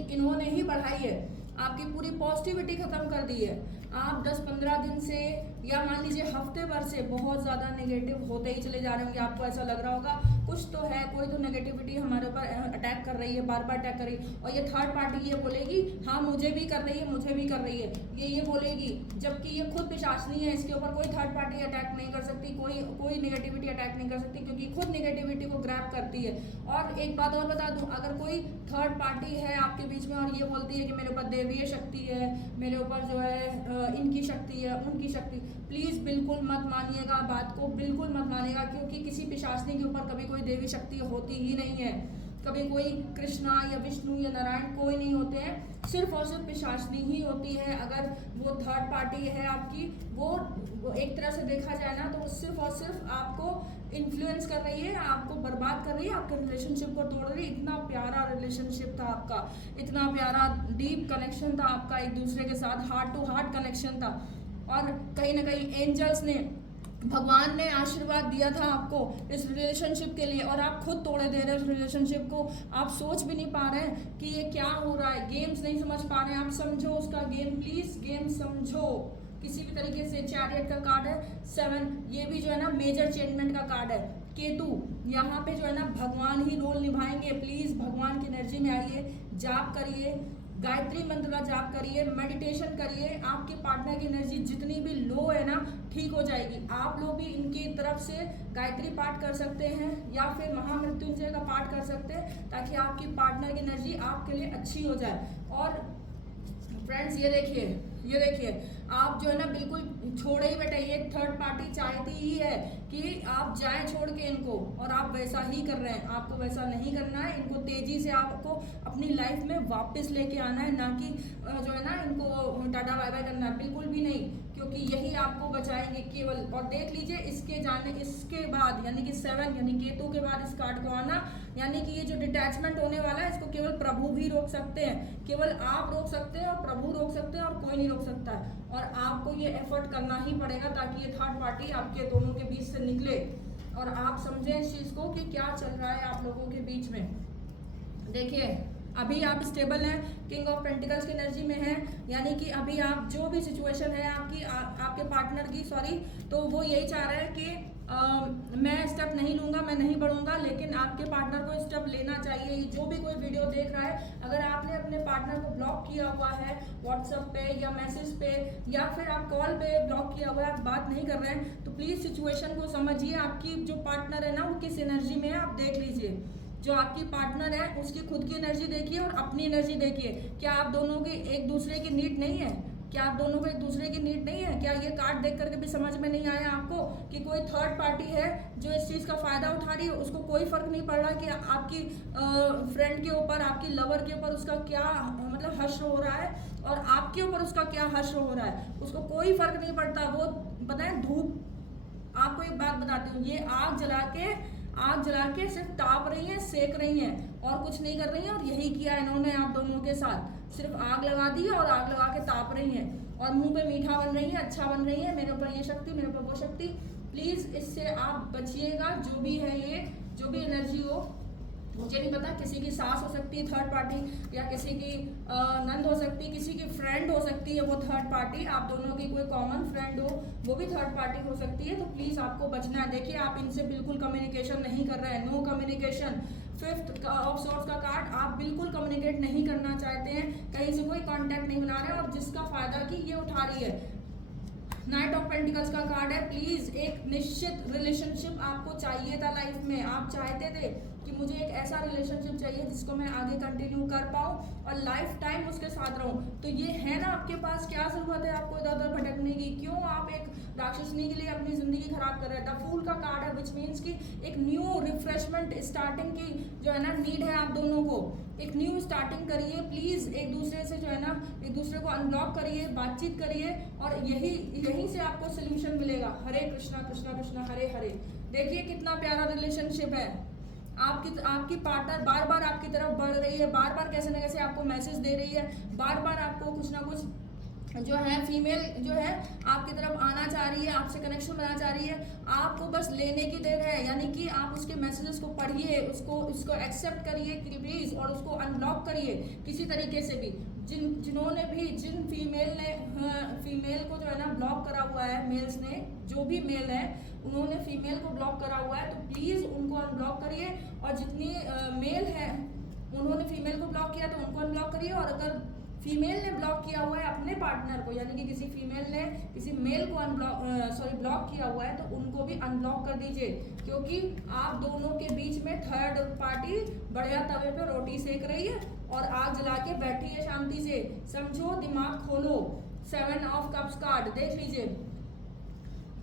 इन्होंने ही बढ़ाई है, आपकी पूरी पॉजिटिविटी खत्म कर दी है। आप 10-15 दिन से, या मान लीजिए हफ्ते भर से बहुत ज़्यादा नेगेटिव होते ही चले जा रहे होंगे। आपको ऐसा लग रहा होगा कुछ तो है, कोई तो नेगेटिविटी हमारे ऊपर अटैक कर रही है, बार बार अटैक कर रही है। और ये थर्ड पार्टी ये बोलेगी हाँ मुझे भी कर रही है, मुझे भी कर रही है, ये बोलेगी, जबकि ये खुद पिशाचनी है। इसके ऊपर कोई थर्ड पार्टी अटैक नहीं कर सकती, कोई नेगेटिविटी अटैक नहीं कर सकती, क्योंकि खुद नेगेटिविटी को ग्रैब करती है। और एक बात और बता दूँ, अगर कोई थर्ड पार्टी है आपके बीच में और ये बोलती है कि मेरे ऊपर दैवीय शक्ति है, मेरे ऊपर जो है इनकी शक्ति है, उनकी शक्ति, प्लीज़ बिल्कुल मत मानिएगा, बात को बिल्कुल मत मानिएगा, क्योंकि किसी पिशाचनी के ऊपर कभी कोई देवी शक्ति होती ही नहीं है, कभी कोई कृष्णा या विष्णु या नारायण कोई नहीं होते हैं, सिर्फ और सिर्फ पिशाचनी ही होती है। अगर वो थर्ड पार्टी है आपकी, वो एक तरह से देखा जाए ना तो वो सिर्फ और सिर्फ आपको इन्फ्लुएंस कर रही है, आपको बर्बाद कर रही है, आपके रिलेशनशिप को तोड़ रही है। इतना प्यारा रिलेशनशिप था आपका, इतना प्यारा डीप कनेक्शन था आपका एक दूसरे के साथ, हार्ट टू हार्ट कनेक्शन था, और कहीं ना कहीं एंजल्स ने, भगवान ने आशीर्वाद दिया था आपको इस रिलेशनशिप के लिए, और आप खुद तोड़े दे रहे हैं उस रिलेशनशिप को। आप सोच भी नहीं पा रहे हैं कि ये क्या हो रहा है, गेम्स नहीं समझ पा रहे हैं। आप समझो उसका गेम, प्लीज गेम समझो किसी भी तरीके से। चैरियट का कार्ड है 7, ये भी जो है ना मेजर चेंजमेंट का कार्ड है। केतु, यहाँ पे जो है ना भगवान ही रोल निभाएंगे। प्लीज भगवान की एनर्जी में आइए, जाप करिए, गायत्री मंत्र का जाप करिए, मेडिटेशन करिए। आपके पार्टनर की एनर्जी जितनी भी लो है ना ठीक हो जाएगी। आप लोग भी इनकी तरफ से गायत्री पाठ कर सकते हैं या फिर महामृत्युंजय का पाठ कर सकते हैं, ताकि आपकी पार्टनर की एनर्जी आपके लिए अच्छी हो जाए। और फ्रेंड्स ये देखिए आप जो है ना बिल्कुल छोड़े ही बैठे। ये थर्ड पार्टी चाहती ही है कि आप जाएं छोड़ के इनको, और आप वैसा ही कर रहे हैं। आपको वैसा नहीं करना है, इनको तेजी से आपको अपनी लाइफ में वापस लेके आना है, ना कि जो है ना इनको टाटा बाय बाय करना है, बिल्कुल भी नहीं, क्योंकि यही आपको बचाएंगे केवल। और देख लीजिए इसके बाद यानी कि 7 यानी केतु के बाद इस कार्ड को आना, यानी कि ये जो डिटैचमेंट होने वाला है इसको केवल प्रभु ही रोक सकते हैं, केवल आप रोक सकते हैं और प्रभु रोक सकते हैं, और कोई नहीं रोक सकता है। और आपको ये एफर्ट करना ही पड़ेगा ताकि ये थर्ड पार्टी आपके दोनों के बीच से निकले, और आप समझें इस चीज को कि क्या चल रहा है आप लोगों के बीच में। देखिए अभी आप स्टेबल हैं, किंग ऑफ पेंटिकल्स की एनर्जी में हैं, यानी कि अभी आप जो भी सिचुएशन है आपके पार्टनर की, तो वो यही चाह रहे हैं कि मैं स्टेप नहीं लूंगा, मैं नहीं बढ़ूंगा, लेकिन आपके पार्टनर को स्टेप लेना चाहिए। जो भी कोई वीडियो देख रहा है, अगर आपने अपने पार्टनर को ब्लॉक किया हुआ है व्हाट्सएप पे या मैसेज पे या फिर आप कॉल पे ब्लॉक किया हुआ है, आप बात नहीं कर रहे हैं, तो प्लीज सिचुएशन को समझिए। आपकी जो पार्टनर है ना वो किस एनर्जी में है आप देख लीजिए। जो आपकी पार्टनर है उसकी खुद की एनर्जी देखिए और अपनी एनर्जी देखिए। क्या आप दोनों की एक दूसरे की नीड नहीं है? क्या आप दोनों को एक दूसरे की नीड नहीं है? क्या ये कार्ड देख करके भी समझ में नहीं आया आपको कि कोई थर्ड पार्टी है जो इस चीज़ का फायदा उठा रही है? उसको कोई फर्क नहीं पड़ रहा कि आपकी फ्रेंड के ऊपर, आपकी लवर के ऊपर उसका क्या मतलब हर्ष हो रहा है और आपके ऊपर उसका क्या हर्ष हो रहा है, उसको कोई फर्क नहीं पड़ता। वो पता है धूप, आपको एक बात बताती हूँ, ये आग जला के सिर्फ ताप रही है, सेक रही हैं और कुछ नहीं कर रही हैं। और यही किया इन्होंने आप दोनों के साथ, सिर्फ आग लगा दी है और आग लगा के ताप रही हैं और मुंह पे मीठा बन रही है, अच्छा बन रही है, मेरे ऊपर ये शक्ति, मेरे ऊपर वो शक्ति। प्लीज इससे आप बचिएगा। जो भी है ये, जो भी एनर्जी हो, मुझे नहीं पता, किसी की सास हो सकती है थर्ड पार्टी, या किसी की नंद हो सकती है, किसी की फ्रेंड हो सकती है वो थर्ड पार्टी, आप दोनों की कोई कॉमन फ्रेंड हो वो भी थर्ड पार्टी हो सकती है। तो प्लीज़ आपको बचना है। देखिए आप इनसे बिल्कुल कम्युनिकेशन नहीं कर रहे हैं, no communication. 5th of swords का कार्ड, आप बिल्कुल कम्युनिकेट नहीं करना चाहते हैं, कहीं से कोई कॉन्टैक्ट नहीं बना रहे और जिसका फायदा की ये उठा रही है। नाइट ऑफ पेंटिकल्स का कार्ड है। प्लीज एक निश्चित रिलेशनशिप आपको चाहिए था लाइफ में, आप चाहते थे कि मुझे एक ऐसा रिलेशनशिप चाहिए जिसको मैं आगे कंटिन्यू कर पाऊँ और लाइफ टाइम उसके साथ रहूँ। तो ये है ना आपके पास, क्या जरूरत है आपको इधर उधर भटकने की? क्यों आप एक राक्षसनी के लिए अपनी जिंदगी खराब कर रहे हैं? द फूल का कार्ड है, विच मीन्स कि एक न्यू रिफ्रेशमेंट स्टार्टिंग की जो है ना नीड है आप दोनों को। एक न्यू स्टार्टिंग करिए प्लीज, एक दूसरे से जो है ना एक दूसरे को अनब्लॉक करिए, बातचीत करिए और यहीं से आपको सोल्यूशन मिलेगा। हरे कृष्णा कृष्णा कृष्णा हरे हरे। देखिए कितना प्यारा रिलेशनशिप है। आपकी पार्टनर बार बार आपकी तरफ बढ़ रही है, बार बार कैसे ना कैसे आपको मैसेज दे रही है, बार बार आपको कुछ ना कुछ जो है फीमेल जो है आपकी तरफ आना चाह रही है, आपसे कनेक्शन बनाना चाह रही है। आपको बस लेने की देर है, यानी कि आप उसके मैसेजेस को पढ़िए, उसको एक्सेप्ट करिए प्लीज और उसको अनब्लॉक करिए किसी तरीके से भी। जिन फीमेल को जो है ना ब्लॉक करा हुआ है, मेल्स ने, जो भी मेल है उन्होंने फीमेल को ब्लॉक करा हुआ है, तो प्लीज उनको अनब्लॉक करिए। और जितनी मेल है उन्होंने फीमेल को ब्लॉक किया तो उनको अनब्लॉक करिए। और अगर फीमेल ने ब्लॉक किया हुआ है अपने पार्टनर को, यानी कि किसी फीमेल ने किसी मेल को ब्लॉक किया हुआ है, तो उनको भी अनब्लॉक कर दीजिए, क्योंकि आप दोनों के बीच में थर्ड पार्टी बढ़िया तवे पे रोटी सेक रही है और आग जला के बैठी है शांति से। समझो, दिमाग खोलो। 7 ऑफ कप्स कार्ड देख लीजिए।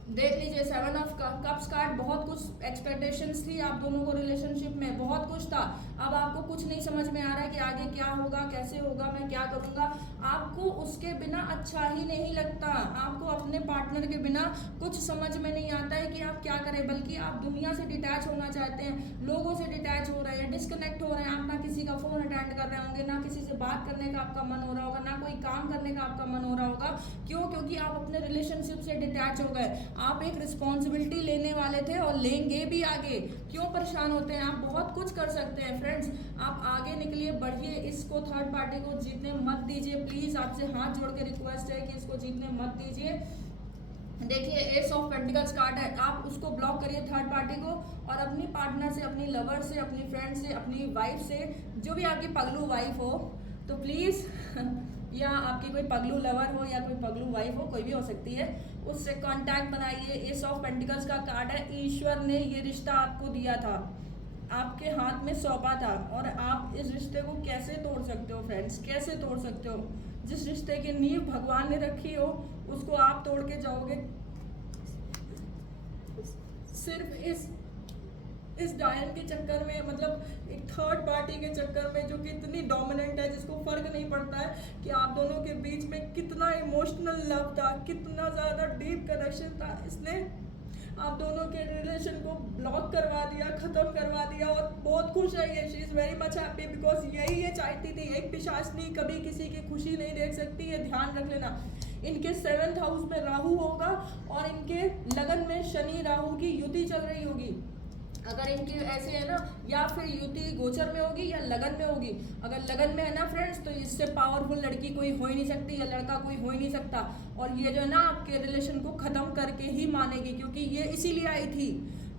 देख लीजिए, 7 ऑफ कप्स कार्ड, बहुत कुछ एक्सपेक्टेशंस थी आप दोनों को रिलेशनशिप में, बहुत कुछ था। अब आपको कुछ नहीं समझ में आ रहा है कि आगे क्या होगा, कैसे होगा, मैं क्या करूँगा। आपको उसके बिना अच्छा ही नहीं लगता, आपको अपने पार्टनर के बिना कुछ समझ में नहीं आता है कि आप क्या करें, बल्कि आप दुनिया से डिटैच होना चाहते हैं, लोगों से डिटैच हो रहे हैं, डिस्कनेक्ट हो रहे हैं। आप ना किसी का फ़ोन अटेंड कर रहे होंगे, ना किसी से बात करने का आपका मन हो रहा होगा, ना कोई काम करने का आपका मन हो रहा होगा। क्यों? क्योंकि आप अपने रिलेशनशिप से डिटैच हो गए। आप एक रिस्पॉन्सिबिलिटी लेने वाले थे और लेंगे भी आगे। क्यों परेशान होते हैं? आप बहुत कुछ कर सकते हैं फ्रेंड्स। आप आगे निकलिए, बढ़िए, इसको थर्ड पार्टी को जीतने मत दीजिए प्लीज़। आपसे हाथ जोड़ के रिक्वेस्ट है कि इसको जीतने मत दीजिए। देखिए, एस ऑफ पेंटिकल्स कार्ड है, आप उसको ब्लॉक करिए थर्ड पार्टी को, और अपनी पार्टनर से, अपनी लवर से, अपनी फ्रेंड से, अपनी वाइफ से, जो भी आपकी पगलू वाइफ हो, तो प्लीज़ या आपकी कोई पगलू लवर हो या कोई पगलू वाइफ हो, कोई भी हो सकती है, उससे कांटेक्ट बनाइए। एस ऑफ पेंटिकल्स का कार्ड है, ईश्वर ने ये रिश्ता आपको दिया था, आपके हाथ में सौंपा था, और आप इस रिश्ते को कैसे तोड़ सकते हो फ्रेंड्स, कैसे तोड़ सकते हो? जिस रिश्ते की नींव भगवान ने रखी हो, उसको आप तोड़ के जाओगे सिर्फ इस डायन के चक्कर में, मतलब एक थर्ड पार्टी के चक्कर में, जो कि इतनी डोमिनेंट है, जिसको फर्क नहीं पड़ता है कि आप दोनों के बीच में कितना इमोशनल लव था, कितना ज़्यादा डीप कनेक्शन था। इसने आप दोनों के रिलेशन को ब्लॉक करवा दिया, ख़त्म करवा दिया, और बहुत खुश है ये। She is very much happy, because यही ये चाहती थी। एक पिशाचनी कभी किसी की खुशी नहीं देख सकती, ये ध्यान रख लेना। इनके 7th हाउस में राहु होगा, और इनके लगन में शनि राहु की युति चल रही होगी। अगर इनकी ऐसे है ना, या फिर युति गोचर में होगी या लगन में होगी। अगर लगन में है ना फ्रेंड्स, तो इससे पावरफुल लड़की कोई हो ही नहीं सकती, या लड़का कोई हो ही नहीं सकता। और ये जो है ना, आपके रिलेशन को ख़त्म करके ही मानेगी, क्योंकि ये इसीलिए आई थी,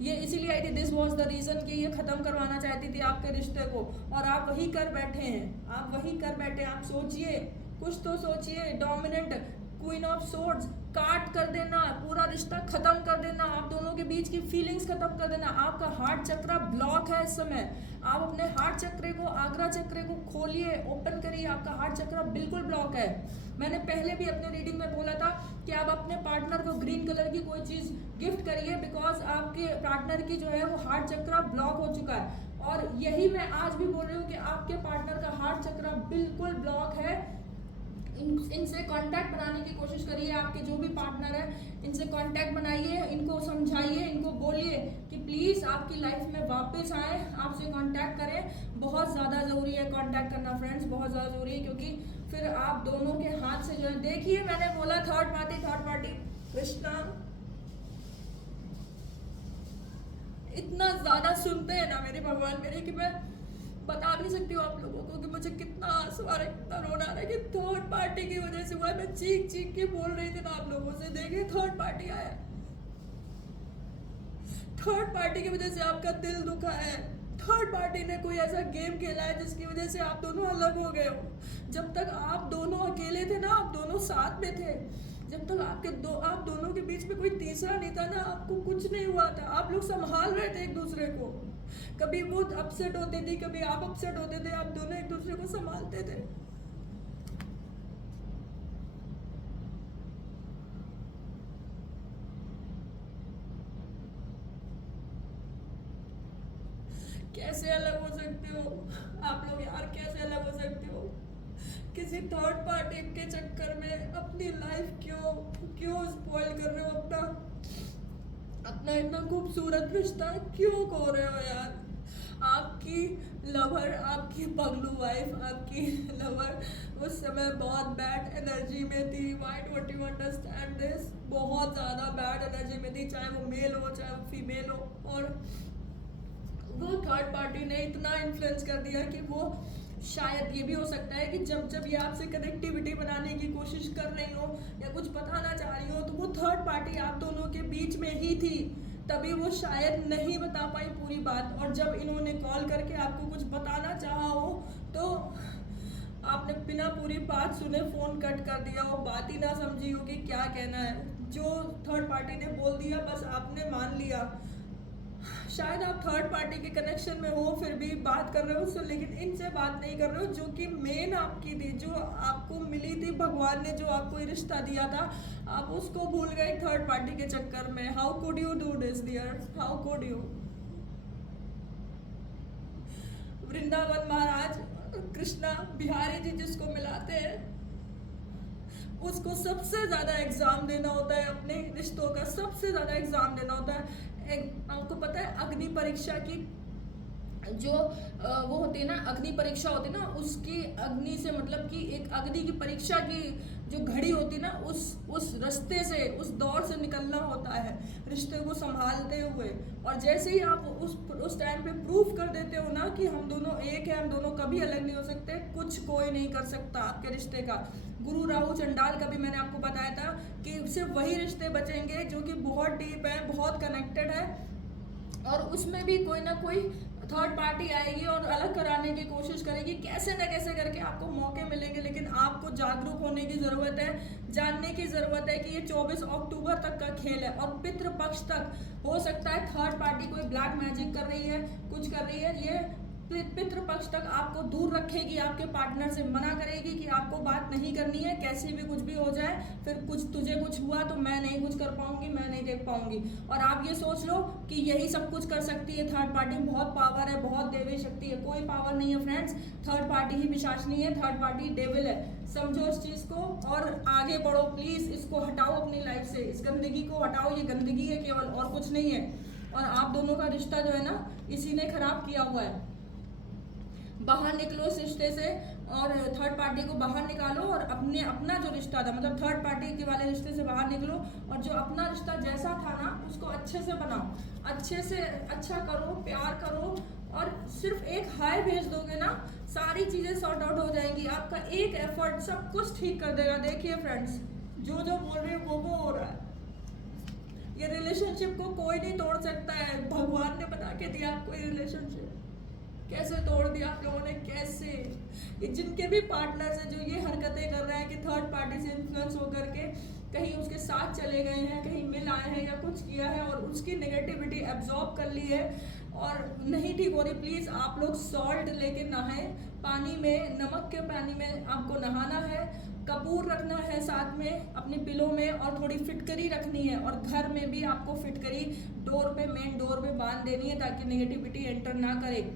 ये इसीलिए आई थी। दिस वॉज द रीज़न कि ये ख़त्म करवाना चाहती थी आपके रिश्ते को, और आप वही कर बैठे हैं, आप वही कर बैठे हैं। आप सोचिए, कुछ तो सोचिए। डोमिनेंट क्वीन ऑफ सोर्ड्स, काट कर देना, पूरा रिश्ता खत्म कर देना, आप दोनों के बीच की फीलिंग्स खत्म कर देना। आपका हार्ट चक्र ब्लॉक है इस समय। आप अपने हार्ट चक्र को, आग्रा चक्र को खोलिए, ओपन करिए। आपका हार्ट चक्र बिल्कुल ब्लॉक है। मैंने पहले भी अपने रीडिंग में बोला था कि आप अपने पार्टनर को ग्रीन कलर की कोई चीज़ गिफ्ट करिए, बिकॉज आपके पार्टनर की जो है वो हार्ट चक्र ब्लॉक हो चुका है। और यही मैं आज भी बोल रही हूँ कि आपके पार्टनर का हार्ट चक्र बिल्कुल ब्लॉक है। इनसे कांटेक्ट बनाने की कोशिश करिए। आपके जो भी पार्टनर है, इनसे कांटेक्ट बनाइए, इनको समझाइए, इनको बोलिए कि प्लीज़ आपकी लाइफ में वापस आए, आपसे कांटेक्ट करें। बहुत ज़्यादा ज़रूरी है कांटेक्ट करना फ्रेंड्स, बहुत ज़्यादा ज़रूरी है, क्योंकि फिर आप दोनों के हाथ से जो है, देखिए मैंने बोला थर्ड पार्टी कृष्णा इतना ज़्यादा सुनते हैं ना मेरे भगवान मेरे, कि मैं बता भी नहीं सकती हूँ आप लोगों को कि मुझे कितना आंसू आ रहा है, कितना रोना आ रहा है कि थर्ड पार्टी की वजह से हुआ है। मैं चीख चीख के बोल रही थी ना आप लोगों से, देखिए थर्ड पार्टी आया, थर्ड पार्टी की वजह से आपका दिल दुखा है। थर्ड पार्टी ने कोई ऐसा गेम खेला है जिसकी वजह से आप दोनों अलग हो गए हो। जब तक आप दोनों अकेले थे ना, आप दोनों साथ में थे, जब तक आप दोनों के बीच में कोई तीसरा नहीं था ना, आपको कुछ नहीं हुआ था। आप लोग संभाल रहे थे एक दूसरे को। कभी वो अपसेट होती थी, कभी आप अपसेट होते थे, आप दोनों एक दूसरे को संभालते थे। कैसे अलग हो सकते हो आप लोग यार, कैसे अलग हो सकते हो? किसी थर्ड पार्टी के चक्कर में अपनी लाइफ क्यों स्पॉइल कर रहे हो? अपना इतना खूबसूरत रिश्ता क्यों खो रहे हो यार? आपकी लवर, आपकी पगलू वाइफ, आपकी लवर उस समय बहुत बैड एनर्जी में थी। Why don't you understand this? बहुत ज़्यादा बैड एनर्जी में थी, चाहे वो मेल हो चाहे वो फीमेल हो। और वो थर्ड पार्टी ने इतना इन्फ्लुएंस कर दिया कि वो, शायद ये भी हो सकता है कि जब ये आपसे कनेक्टिविटी बनाने की कोशिश कर रही हो या कुछ बताना चाह रही हो, तो वो थर्ड पार्टी आप दोनों के बीच में ही थी, तभी वो शायद नहीं बता पाई पूरी बात। और जब इन्होंने कॉल करके आपको कुछ बताना चाहा हो, तो आपने बिना पूरी बात सुने फ़ोन कट कर दिया हो, बात ही ना समझी हो कि क्या कहना है। जो थर्ड पार्टी ने बोल दिया बस आपने मान लिया। शायद आप थर्ड पार्टी के कनेक्शन में हो, फिर भी बात कर रहे हो उससे, लेकिन इनसे बात नहीं कर रहे हो जो कि मेन आपकी थी, जो आपको मिली थी, भगवान ने जो आपको ये रिश्ता दिया था, आप उसको भूल गए थर्ड पार्टी के चक्कर में। How could you do this dear, how could you. Vrindavan Maharaj Krishna Bihari ji जिसको मिलाते हैं, उसको सबसे ज्यादा एग्जाम देना होता है, अपने रिश्तों का सबसे ज्यादा एग्जाम देना होता है। आपको पता है अग्नि परीक्षा की जो वो होती है ना, अग्नि परीक्षा होती है ना, उसकी अग्नि से मतलब कि एक अग्नि की परीक्षा की जो घड़ी होती है ना, उस रास्ते से, उस दौर से निकलना होता है रिश्ते को संभालते हुए। और जैसे ही आप उस टाइम पे प्रूफ कर देते हो ना कि हम दोनों एक है, हम दोनों कभी अलग नहीं हो सकते, कुछ कोई नहीं कर सकता आपके रिश्ते का। गुरु राहु चंडाल का भी मैंने आपको बताया था कि सिर्फ वही रिश्ते बचेंगे जो कि बहुत डीप है, बहुत कनेक्टेड है, और उसमें भी कोई ना कोई थर्ड पार्टी आएगी और अलग कराने की कोशिश करेगी, कैसे न कैसे करके आपको मौके मिलेंगे। लेकिन आपको जागरूक होने की ज़रूरत है, जानने की ज़रूरत है कि ये 24 अक्टूबर तक का खेल है, और पितृपक्ष तक हो सकता है थर्ड पार्टी कोई ब्लैक मैजिक कर रही है, कुछ कर रही है, ये पितृपक्ष तक आपको दूर रखेगी, आपके पार्टनर से मना करेगी कि आपको बात नहीं करनी है, कैसे भी कुछ भी हो जाए, फिर तुझे कुछ हुआ तो मैं नहीं कुछ कर पाऊंगी, मैं नहीं देख पाऊंगी। और आप ये सोच लो कि यही सब कुछ कर सकती है थर्ड पार्टी, बहुत पावर है, बहुत देवी शक्ति है। कोई पावर नहीं है फ्रेंड्स, थर्ड पार्टी ही पिशाचनी है, थर्ड पार्टी डेविल है। समझो इस चीज को और आगे बढ़ो प्लीज, इसको हटाओ अपनी लाइफ से, इस गंदगी को हटाओ, ये गंदगी है केवल, और कुछ नहीं है। और आप दोनों का रिश्ता जो है ना, इसी ने खराब किया हुआ है। बाहर निकलो इस रिश्ते से, और थर्ड पार्टी को बाहर निकालो, और अपना जो रिश्ता था, मतलब थर्ड पार्टी के वाले रिश्ते से बाहर निकलो, और जो अपना रिश्ता जैसा था ना उसको अच्छे से बनाओ, अच्छे से अच्छा करो, प्यार करो, और सिर्फ एक हाय भेज दोगे ना, सारी चीजें सॉर्ट आउट हो जाएंगी। आपका एक एफर्ट सब कुछ ठीक कर देगा। देखिए फ्रेंड्स, जो बोल रही हूँ वो हो रहा है। ये रिलेशनशिप को कोई नहीं तोड़ सकता है, भगवान ने बता के दिया आपको ये रिलेशनशिप। कैसे तोड़ दिया आप लोगों ने, कैसे? जिनके भी पार्टनर्स हैं जो ये हरकतें कर रहे हैं कि थर्ड पार्टी से इन्फ्लुएंस होकर के कहीं उसके साथ चले गए हैं, कहीं मिल आए हैं या कुछ किया है, और उसकी नेगेटिविटी एब्जॉर्ब कर ली है और नहीं ठीक हो रही, प्लीज़ आप लोग सॉल्ट लेके नहाएं, पानी में, नमक के पानी में आपको नहाना है, कपूर रखना है साथ में अपनी पिलो में, और थोड़ी फिटकरी रखनी है, और घर में भी आपको फिटकरी डोर पे, मेन डोर पे बांध देनी है ताकि नेगेटिविटी एंटर ना करे।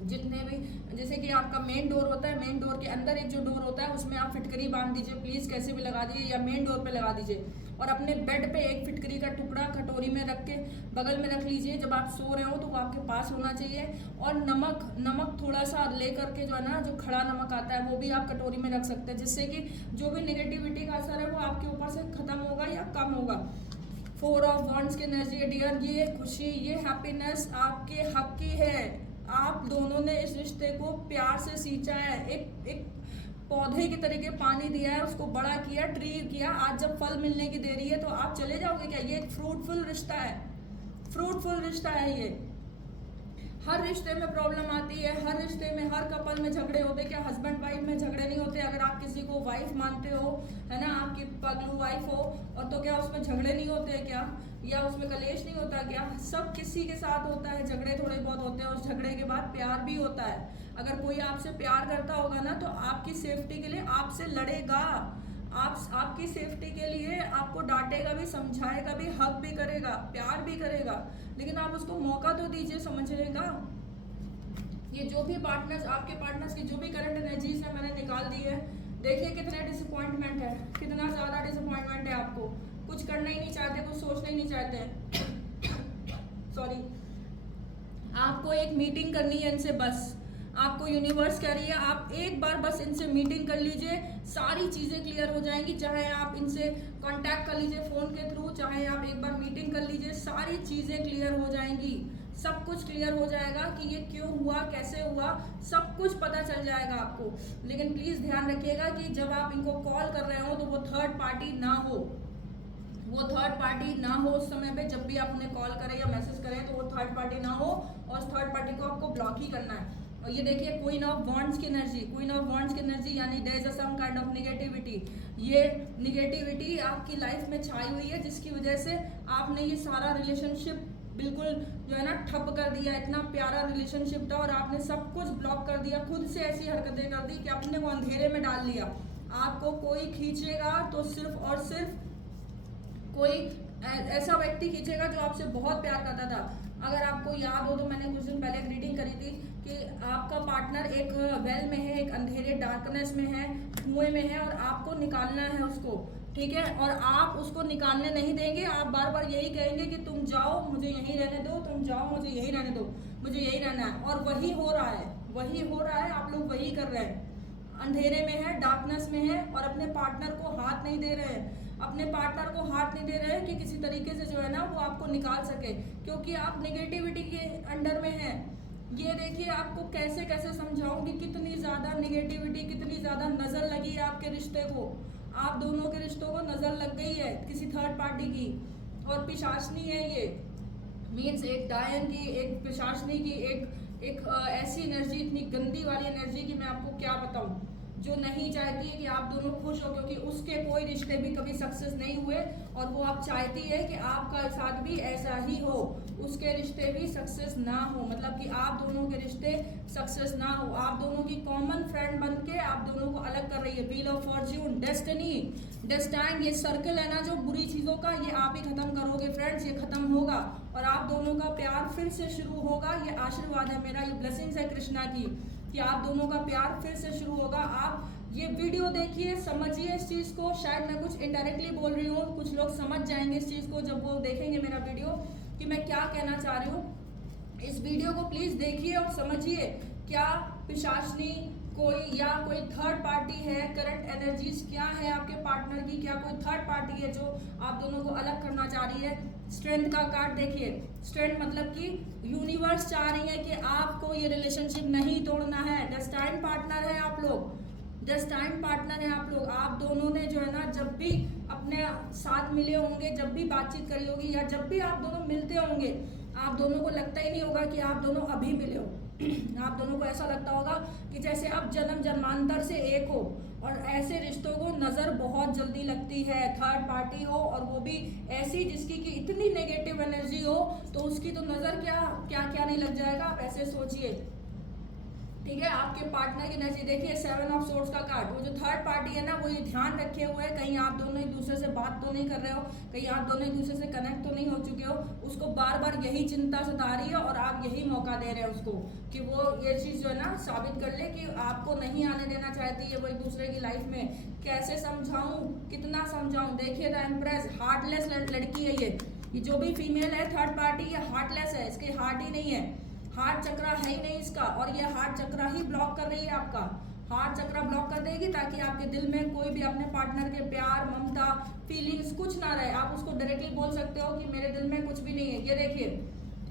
जितने भी, जैसे कि आपका मेन डोर होता है, मेन डोर के अंदर एक जो डोर होता है उसमें आप फिटकरी बांध दीजिए प्लीज़, कैसे भी लगा दीजिए, या मेन डोर पे लगा दीजिए, और अपने बेड पे एक फिटकरी का टुकड़ा कटोरी में रख के बगल में रख लीजिए। जब आप सो रहे हो तो वो आपके पास होना चाहिए। और नमक थोड़ा सा ले करके जो है ना, जो खड़ा नमक आता है वो भी आप कटोरी में रख सकते हैं, जिससे कि जो भी नेगेटिविटी का असर है वो आपके ऊपर से खत्म होगा या कम होगा। 4 ऑफ वंड्स की एनर्जी डियर, ये खुशी, ये हैप्पीनेस आपके हक की है। आप दोनों ने इस रिश्ते को प्यार से सींचा है, एक पौधे की तरीके पानी दिया है, उसको बड़ा किया, ट्री किया, आज जब फल मिलने की देरी है तो आप चले जाओगे क्या? ये एक फ्रूटफुल रिश्ता है, फ्रूटफुल रिश्ता है ये। हर रिश्ते में प्रॉब्लम आती है, हर रिश्ते में, हर कपल में झगड़े होते हैं। क्या हस्बैंड वाइफ में झगड़े नहीं होते? अगर आप किसी को वाइफ मानते हो, है ना, आपकी पगलू वाइफ हो, और तो क्या उसमें झगड़े नहीं होते हैं क्या? या उसमें कलेश नहीं होता क्या? सब किसी के साथ होता है, झगड़े थोड़े बहुत होते हैं, और झगड़े के बाद प्यार भी होता है। अगर कोई आपसे प्यार करता होगा ना तो आपकी सेफ्टी के लिए आपसे लड़ेगा, आपकी सेफ्टी के लिए आपको डांटेगा भी, समझाएगा भी, हक भी करेगा, प्यार भी करेगा, लेकिन आप उसको मौका तो दीजिए समझने का। ये जो भी पार्टनर्स, आपके पार्टनर्स की जो भी करंट एनर्जीज है मैंने निकाल दी है। देखिए कितने डिसअपॉइंटमेंट है, कितना ज़्यादा डिसअपॉइंटमेंट है आपको, कुछ करना ही नहीं चाहते, कुछ सोचना ही नहीं चाहते। सॉरी, आपको एक मीटिंग करनी है इनसे, बस आपको यूनिवर्स कह रही है आप एक बार बस इनसे मीटिंग कर लीजिए, सारी चीज़ें क्लियर हो जाएंगी। चाहे आप इनसे कांटेक्ट कर लीजिए फ़ोन के थ्रू, चाहे आप एक बार मीटिंग कर लीजिए, सारी चीज़ें क्लियर हो जाएंगी, सब कुछ क्लियर हो जाएगा कि ये क्यों हुआ, कैसे हुआ, सब कुछ पता चल जाएगा आपको। लेकिन प्लीज़ ध्यान रखिएगा कि जब आप इनको कॉल कर रहे हो तो वो थर्ड पार्टी ना हो, वो थर्ड पार्टी ना हो उस समय पे। जब भी आप उन्हें कॉल करें या मैसेज करें तो वो थर्ड पार्टी ना हो, और थर्ड पार्टी को आपको ब्लॉक ही करना है। और ये देखिए क्वीन ऑफ वॉन्ड्स की एनर्जी, क्वीन ऑफ वॉन्ड्स की एनर्जी यानी there is some kind of negativity. ये नेगेटिविटी आपकी लाइफ में छाई हुई है जिसकी वजह से आपने ये सारा रिलेशनशिप बिल्कुल जो है ना ठप कर दिया। इतना प्यारा रिलेशनशिप था और आपने सब कुछ ब्लॉक कर दिया, खुद से ऐसी हरकतें कर दी कि अपने को अंधेरे में डाल लिया। आपको कोई खींचेगा तो सिर्फ और सिर्फ कोई ऐसा व्यक्ति खींचेगा जो आपसे बहुत प्यार करता था। अगर आपको याद हो तो मैंने कुछ दिन पहले एक रीडिंग करी थी कि आपका पार्टनर एक वेल में है, एक अंधेरे डार्कनेस में है, कुएं में है और आपको निकालना है उसको, ठीक है। और आप उसको निकालने नहीं देंगे, आप बार बार यही कहेंगे कि तुम जाओ मुझे यहीं रहने दो, तुम जाओ मुझे यहीं रहने दो, मुझे यही रहना है। और वही हो रहा है, वही हो रहा है, आप लोग वही कर रहे हैं। अंधेरे में है, डार्कनेस में है और अपने पार्टनर को हाथ नहीं दे रहे हैं, अपने पार्टनर को हाथ नहीं दे रहे हैं कि किसी तरीके से जो है ना वो आपको निकाल सके, क्योंकि आप नेगेटिविटी के अंडर में हैं। ये देखिए आपको कैसे कैसे समझाऊंगी, कितनी ज़्यादा नेगेटिविटी, कितनी ज़्यादा नज़र लगी है आपके रिश्ते को, आप दोनों के रिश्तों को नज़र लग गई है किसी थर्ड पार्टी की। और पिशाचनी है ये, मीन्स एक डायन की, एक पिशाचनी की, एक ऐसी एनर्जी, इतनी गंदी वाली एनर्जी कि मैं आपको क्या बताऊं, जो नहीं चाहती है कि आप दोनों खुश हो, क्योंकि उसके कोई रिश्ते भी कभी सक्सेस नहीं हुए और वो आप चाहती है कि आपका साथ भी ऐसा ही हो, उसके रिश्ते भी सक्सेस ना हो, मतलब कि आप दोनों के रिश्ते सक्सेस ना हो। आप दोनों की कॉमन फ्रेंड बन के आप दोनों को अलग कर रही है। Wheel of Fortune, destiny, destined, ये सर्कल है ना जो बुरी चीज़ों का, ये आप ही खत्म करोगे फ्रेंड्स, ये खत्म होगा और आप दोनों का प्यार फिर से शुरू होगा। ये आशीर्वाद है मेरा, ये ब्लेसिंग्स है कृष्णा की कि आप दोनों का प्यार फिर से शुरू होगा। आप ये वीडियो देखिए, समझिए इस चीज़ को, शायद मैं कुछ इनडायरेक्टली बोल रही हूँ, कुछ लोग समझ जाएंगे इस चीज़ को जब वो देखेंगे मेरा वीडियो कि मैं क्या कहना चाह रही हूँ। इस वीडियो को प्लीज़ देखिए और समझिए, क्या पिशाचनी कोई या कोई थर्ड पार्टी है, करंट एनर्जीज क्या है आपके पार्टनर की, क्या कोई थर्ड पार्टी है जो आप दोनों को अलग करना चाह रही है। स्ट्रेंथ का कार्ड देखिए, स्ट्रेंथ मतलब कि यूनिवर्स चाह रही है कि आपको ये रिलेशनशिप नहीं तोड़ना है। डेस्टाइन पार्टनर है आप लोग, डेस्टाइन पार्टनर है आप लोग। आप दोनों ने जो है ना जब भी अपने साथ मिले होंगे, जब भी बातचीत करी होगी या जब भी आप दोनों मिलते होंगे, आप दोनों को लगता ही नहीं होगा कि आप दोनों अभी मिले हो। आप दोनों को ऐसा लगता होगा कि जैसे आप जन्म जन्मांतर से एक हो। और ऐसे रिश्तों को नज़र बहुत जल्दी लगती है, थर्ड पार्टी हो और वो भी ऐसी जिसकी कि इतनी नेगेटिव एनर्जी हो, तो उसकी तो नज़र क्या क्या क्या नहीं लग जाएगा, आप ऐसे सोचिए, ठीक है। आपके पार्टनर की एनर्जी देखिए, 7 ऑफ सोर्ड्स का कार्ड, वो जो थर्ड पार्टी है ना वो ये ध्यान रखे हुए है कहीं आप दोनों एक दूसरे से बात तो नहीं कर रहे हो, कहीं आप दोनों एक दूसरे से कनेक्ट तो नहीं हो चुके हो। उसको बार बार यही चिंता सता रही है और आप यही मौका दे रहे हैं उसको कि वो ये चीज़ जो है ना साबित कर ले कि आपको नहीं आने देना चाहती है वो एक दूसरे की लाइफ में। कैसे समझाऊं, कितना समझाऊं। देखिए द एम्प्रेस, हार्टलेस लड़की है ये जो भी फीमेल है थर्ड पार्टी, ये हार्टलेस है, इसके हार्ट ही नहीं है, हार्ट चक्रा है ही नहीं इसका, और ये हार्ट चक्रा ही ब्लॉक कर रही है आपका। हार्ट चक्रा ब्लॉक कर देगी ताकि आपके दिल में कोई भी अपने पार्टनर के प्यार, ममता, फीलिंग्स कुछ ना रहे। आप उसको डायरेक्टली बोल सकते हो कि मेरे दिल में कुछ भी नहीं है, ये देखिए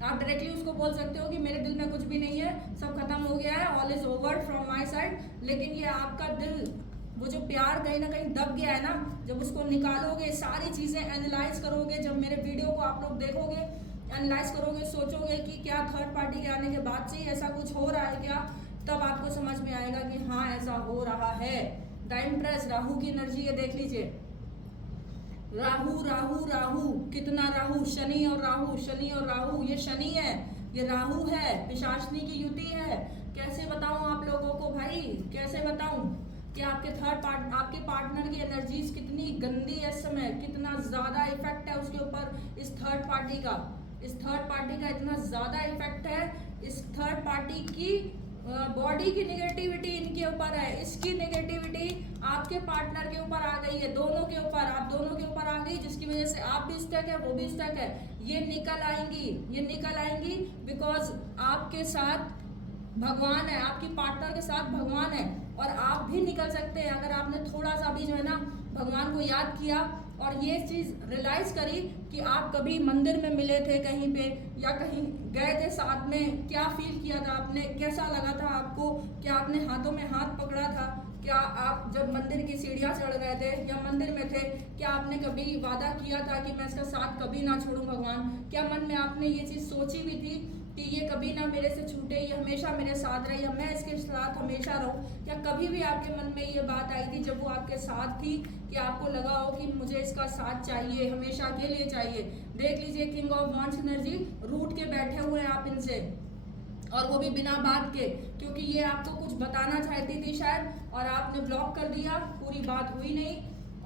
आप डायरेक्टली उसको बोल सकते हो कि मेरे दिल में कुछ भी नहीं है, सब खत्म हो गया है, all is over from my side. लेकिन ये आपका दिल, वो जो प्यार कहीं ना कहीं दब गया है ना, जब उसको निकालोगे, सारी चीज़ें एनालाइज करोगे, जब मेरे वीडियो को आप लोग देखोगे, एनालाइज करोगे, सोचोगे कि क्या थर्ड पार्टी के आने के बाद से ही ऐसा कुछ हो रहा है क्या, तब आपको समझ में आएगा कि हाँ ऐसा हो रहा है। द एम्प्रेस, राहु की एनर्जी है, देख लीजिए, राहु राहु राहु, कितना राहु, शनि और राहु, शनि और राहु, ये शनि है, ये राहु है, पिशाचनी की युति है। कैसे बताऊं आप लोगों को भाई, कैसे बताऊं कि आपके पार्टनर की एनर्जीज कितनी गंदी है इस समय, कितना ज्यादा इफेक्ट है उसके ऊपर इस थर्ड पार्टी का, इस थर्ड पार्टी का इतना ज़्यादा इफेक्ट है। इस थर्ड पार्टी की बॉडी की नेगेटिविटी इनके ऊपर है, इसकी नेगेटिविटी आपके पार्टनर के ऊपर आ गई है, दोनों के ऊपर, आप दोनों के ऊपर आ गई, जिसकी वजह से आप भी स्टक है, वो भी स्टक है। ये निकल आएंगी, ये निकल आएंगी बिकॉज आपके साथ भगवान है, आपकी पार्टनर के साथ भगवान है और आप भी निकल सकते हैं अगर आपने थोड़ा सा भी जो है ना भगवान को याद किया और ये चीज़ रियलाइज करी कि आप कभी मंदिर में मिले थे कहीं पे या कहीं गए थे साथ में, क्या फील किया था आपने, कैसा लगा था आपको, क्या आपने हाथों में हाथ पकड़ा था, क्या आप जब मंदिर की सीढ़ियाँ चढ़ रहे थे या मंदिर में थे, क्या आपने कभी वादा किया था कि मैं इसका साथ कभी ना छोड़ूं भगवान, क्या मन में आपने ये चीज़ सोची भी थी कि ये कभी ना मेरे से छूटे, ये हमेशा मेरे साथ रहे या मैं इसके साथ हमेशा रहूं। क्या कभी भी आपके मन में ये बात आई थी जब वो आपके साथ थी कि आपको लगा हो कि मुझे इसका साथ चाहिए, हमेशा के लिए चाहिए। देख लीजिए किंग ऑफ वॉन्ड्स एनर्जी, रूठ के बैठे हुए हैं आप इनसे, और वो भी बिना बात के, क्योंकि ये आपको कुछ बताना चाहती थी शायद और आपने ब्लॉक कर दिया, पूरी बात हुई नहीं।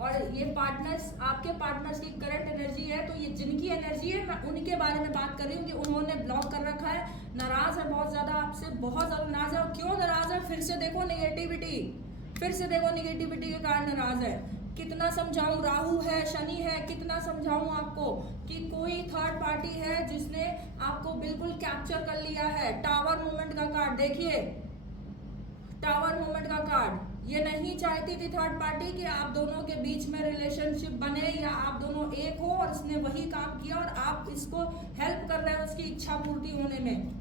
और ये पार्टनर्स, आपके पार्टनर्स की करंट एनर्जी है, तो ये जिनकी एनर्जी है मैं उनके बारे में बात कर रही हूँ कि उन्होंने ब्लॉक कर रखा है, नाराज है बहुत ज्यादा आपसे, बहुत ज्यादा नाराज है। और क्यों नाराज है, फिर से देखो नेगेटिविटी, फिर से देखो नेगेटिविटी के कारण नाराज है। कितना समझाऊं, राहु है, शनि है, कितना समझाऊं आपको कि कोई थर्ड पार्टी है जिसने आपको बिल्कुल कैप्चर कर लिया है। टावर मूवमेंट का कार्ड देखिए, टावर मूवमेंट का कार्ड, ये नहीं चाहती थी थर्ड पार्टी कि आप दोनों के बीच में रिलेशनशिप बने या आप दोनों एक हो, और इसने वही काम किया और आप इसको हेल्प कर रहे हो उसकी इच्छा पूर्ति होने में।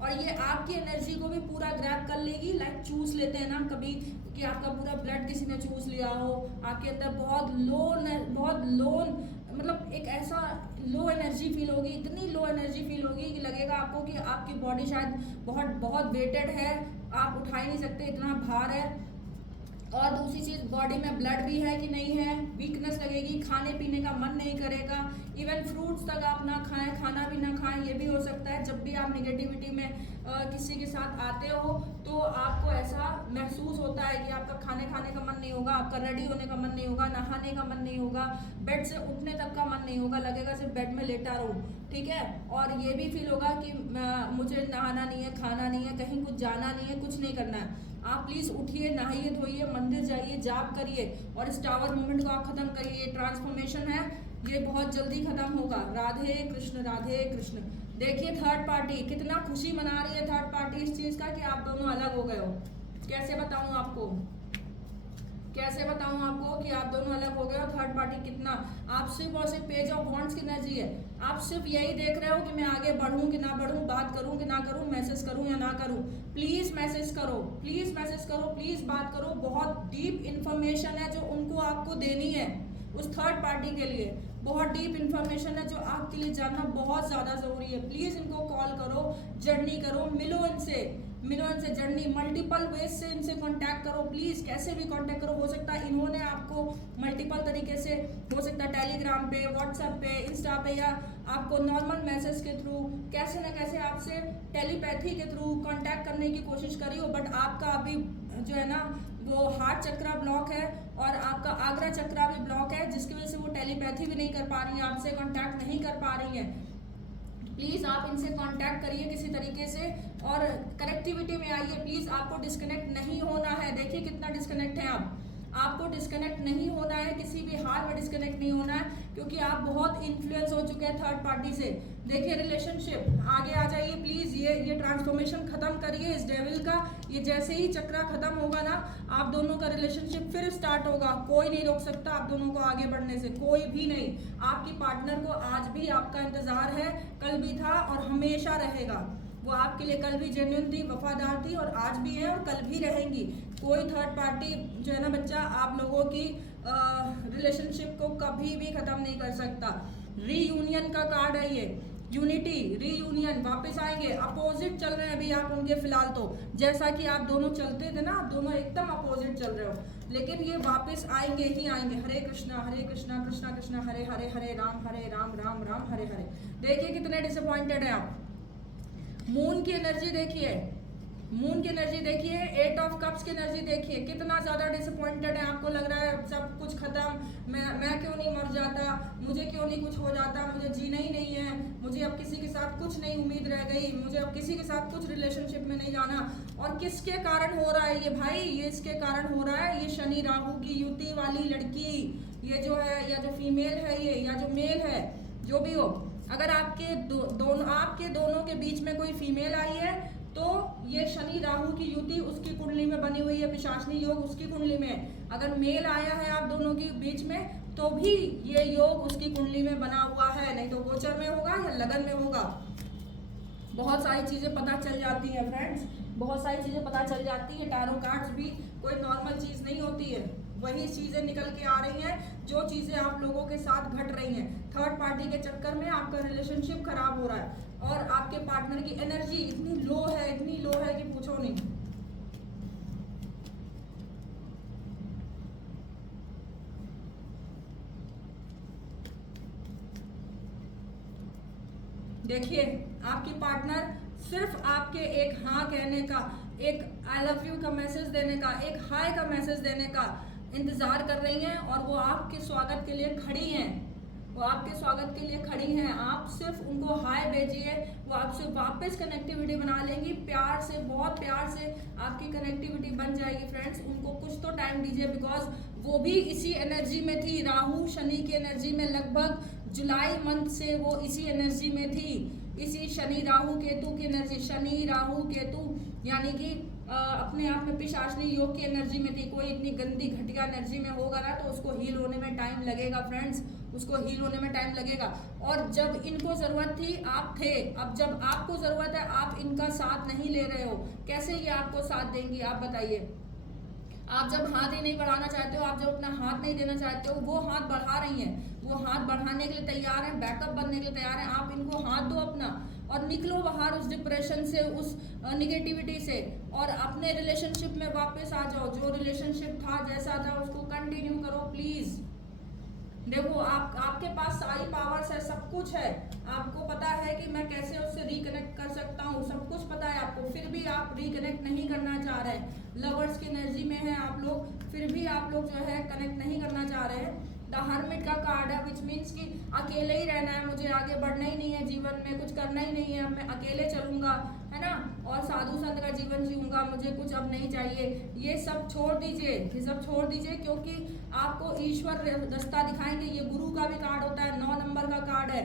और ये आपकी एनर्जी को भी पूरा ग्रैब कर लेगी, लाइक चूस लेते हैं ना कभी कि आपका पूरा ब्लड किसी ने चूस लिया हो, आपके अंदर बहुत लो मतलब एक ऐसा लो एनर्जी फील होगी, इतनी लो एनर्जी फील होगी कि लगेगा आपको कि आपकी बॉडी शायद बहुत वेटेड है, आप उठा ही नहीं सकते, इतना भार है। और दूसरी चीज, बॉडी में ब्लड भी है कि नहीं है, वीकनेस लगेगी, खाने पीने का मन नहीं करेगा, इवन फ्रूट्स तक आप ना खाएं, खाना भी ना खाएं, ये भी हो सकता है। जब भी आप नेगेटिविटी में किसी के साथ आते हो तो आपको ऐसा महसूस होता है कि आपका खाने का मन नहीं होगा, आपका रेडी होने का मन नहीं होगा, नहाने का मन नहीं होगा, बेड से उठने तक का मन नहीं होगा, लगेगा सिर्फ बेड में लेटा रहूं, ठीक है। और ये भी फील होगा कि मुझे नहाना नहीं है, खाना नहीं है, कहीं कुछ जाना नहीं है, कुछ नहीं करना है। आप प्लीज उठिए, नहाइए धोइए, मंदिर जाइए, जाप करिए और इस टावर मूवमेंट को आप खत्म करिए। ये ट्रांसफॉर्मेशन है, ये बहुत जल्दी खत्म होगा। राधे कृष्ण, राधे कृष्ण। देखिए थर्ड पार्टी कितना खुशी मना रही है, थर्ड पार्टी इस चीज का कि आप दोनों अलग हो गए हो। कैसे बताऊं आपको, कैसे बताऊं आपको कि आप दोनों अलग हो गए हो। थर्ड पार्टी कितना, आप सिर्फ और सिर्फ पेज ऑफ वॉन्ड्स की एनर्जी है, आप सिर्फ यही देख रहे हो कि मैं आगे बढ़ूं कि ना बढ़ूं, बात करूं कि ना करूं, मैसेज करूं या ना करूं। प्लीज मैसेज करो, प्लीज मैसेज करो, प्लीज बात करो। बहुत डीप इंफॉर्मेशन है जो उनको आपको देनी है, उस थर्ड पार्टी के लिए बहुत डीप इंफॉर्मेशन है जो आपके लिए जानना बहुत ज्यादा जरूरी है। प्लीज इनको कॉल करो, जर्नी करो, मिलो इनसे, जर्नी मल्टीपल वेज से इनसे कांटेक्ट करो प्लीज, कैसे भी कांटेक्ट करो। हो सकता है इन्होंने आपको मल्टीपल तरीके से, हो सकता है टेलीग्राम पे, व्हाट्सएप पे, इंस्टा पे, या आपको नॉर्मल मैसेज के थ्रू, कैसे ना कैसे आपसे टेलीपैथी के थ्रू कांटेक्ट करने की कोशिश करी हो। बट आपका अभी जो है ना वो हार्ट चक्रा ब्लॉक है और आपका आग्रा चक्रा भी ब्लॉक है, जिसकी वजह से वो टेलीपैथी भी नहीं कर पा रही है, आपसे कांटेक्ट नहीं कर पा रही है। प्लीज आप इनसे कांटेक्ट करिए किसी तरीके से और कनेक्टिविटी में आइए प्लीज। आपको डिस्कनेक्ट नहीं होना है, देखिए कितना डिस्कनेक्ट है आप, आपको डिस्कनेक्ट नहीं होना है, किसी भी हाल में डिस्कनेक्ट नहीं होना है, क्योंकि आप बहुत इन्फ्लुएंस हो चुके हैं थर्ड पार्टी से। देखिए रिलेशनशिप, आगे आ जाइए प्लीज, ये ट्रांसफॉर्मेशन खत्म करिए इस डेविल का। ये जैसे ही चक्रा खत्म होगा ना, आप दोनों का रिलेशनशिप फिर स्टार्ट होगा, कोई नहीं रोक सकता आप दोनों को आगे बढ़ने से, कोई भी नहीं। आपकी पार्टनर को आज भी आपका इंतजार है, कल भी था और हमेशा रहेगा। वो आपके लिए कल भी जेन्युइन थी, वफादार थी और आज भी है और कल भी रहेंगी। कोई थर्ड पार्टी जो है ना बच्चा, आप लोगों की रिलेशनशिप को कभी भी खत्म नहीं कर सकता। रीयूनियन का कार्ड है ये, यूनिटी, रीयूनियन, वापस आएंगे। अपोजिट चल रहे हैं अभी आप उनके फिलहाल, तो जैसा कि आप दोनों चलते थे ना, आप दोनों एकदम अपोजिट चल रहे हो, लेकिन ये वापस आएंगे ही आएंगे। हरे कृष्णा कृष्णा कृष्णा हरे हरे, हरे राम राम राम हरे हरे। देखिए कितने डिसअपॉइंटेड है आप। मून की एनर्जी देखिए, मून की एनर्जी देखिए, 8 ऑफ कप्स की एनर्जी देखिए, कितना ज्यादा डिसअपॉइंटेड है। आपको लग रहा है सब कुछ खत्म, मैं क्यों नहीं मर जाता, मुझे क्यों नहीं कुछ हो जाता, मुझे जीना ही नहीं है, मुझे अब किसी के साथ कुछ नहीं उम्मीद रह गई, मुझे अब किसी के साथ कुछ रिलेशनशिप में नहीं जाना। और किसके कारण हो रहा है ये भाई, ये इसके कारण हो रहा है, ये शनि राहु की युति वाली लड़की, ये जो है, या जो फीमेल है ये, या जो मेल है, जो भी हो, अगर आपके दोनों के बीच में कोई फीमेल आई है तो ये शनि राहु की युति उसकी कुंडली में बनी हुई है, पिशाचनी योग उसकी कुंडली में। अगर मेल आया है आप दोनों के बीच में तो भी ये योग उसकी कुंडली में बना हुआ है, नहीं तो गोचर में होगा या लगन में होगा। बहुत सारी चीजें पता चल जाती है फ्रेंड्स, बहुत सारी चीजें पता चल जाती है। टैरो कार्ड्स भी कोई नॉर्मल चीज नहीं होती है, वही चीजें निकल के आ रही हैं जो चीजें आप लोगों के साथ घट रही हैं। थर्ड पार्टी के चक्कर में आपका रिलेशनशिप खराब हो रहा है और आपके पार्टनर की एनर्जी इतनी लो है, इतनी लो है कि पूछो नहीं। देखिए आपकी पार्टनर सिर्फ आपके एक हाँ कहने का, एक आई लव यू का मैसेज देने का, एक हाय का मैसेज देने का इंतजार कर रही हैं और वो आपके स्वागत के लिए खड़ी हैं। वो आपके स्वागत के लिए खड़ी हैं। आप सिर्फ उनको हाय भेजिए, वो आपसे वापस कनेक्टिविटी बना लेंगी। प्यार से, बहुत प्यार से आपकी कनेक्टिविटी बन जाएगी फ्रेंड्स। उनको कुछ तो टाइम दीजिए, बिकॉज वो भी इसी एनर्जी में थी, राहु शनि की एनर्जी में। लगभग जुलाई मंथ से वो इसी एनर्जी में थी, इसी शनि राहु केतु की एनर्जी। शनि राहु केतु यानी कि अपने आप में पिशाचनी योग की एनर्जी में थी। कोई इतनी गंदी घटिया एनर्जी में होगा ना तो उसको हील होने में टाइम लगेगा फ्रेंड्स, उसको हील होने में टाइम लगेगा। और जब इनको जरूरत थी आप थे, अब जब आपको जरूरत है आप इनका साथ नहीं ले रहे हो। कैसे ये आपको साथ देंगी आप बताइए? आप जब हाथ ही नहीं बढ़ाना चाहते हो, आप जब अपना हाथ नहीं देना चाहते हो, वो हाथ बढ़ा रही हैं, वो हाथ बढ़ाने के लिए तैयार हैं, बैकअप बनने के लिए तैयार हैं। आप इनको हाथ दो अपना और निकलो बाहर उस डिप्रेशन से, उस निगेटिविटी से, और अपने रिलेशनशिप में वापस आ जाओ। जो रिलेशनशिप था जैसा था उसको कंटिन्यू करो प्लीज। देखो आपके पास सारी पावर्स है, सब कुछ है। आपको पता है कि मैं कैसे उससे रिकनेक्ट कर सकता हूँ, सब कुछ पता है आपको, फिर भी आप रिकनेक्ट नहीं करना चाह रहे हैं। लवर्स की एनर्जी में है आप लोग, फिर भी आप लोग जो है कनेक्ट नहीं करना चाह रहे हैं। द हर्मिट का कार्ड है, विच मीन्स कि अकेले ही रहना है, मुझे आगे बढ़ना ही नहीं है, जीवन में कुछ करना ही नहीं है, मैं अकेले चलूंगा, है ना, और साधु संत का जीवन जीऊंगा, मुझे कुछ अब नहीं चाहिए। ये सब छोड़ दीजिए, ये सब छोड़ दीजिए, क्योंकि आपको ईश्वर रास्ता दिखाएंगे। ये गुरु का भी कार्ड होता है, 9 नंबर का कार्ड है।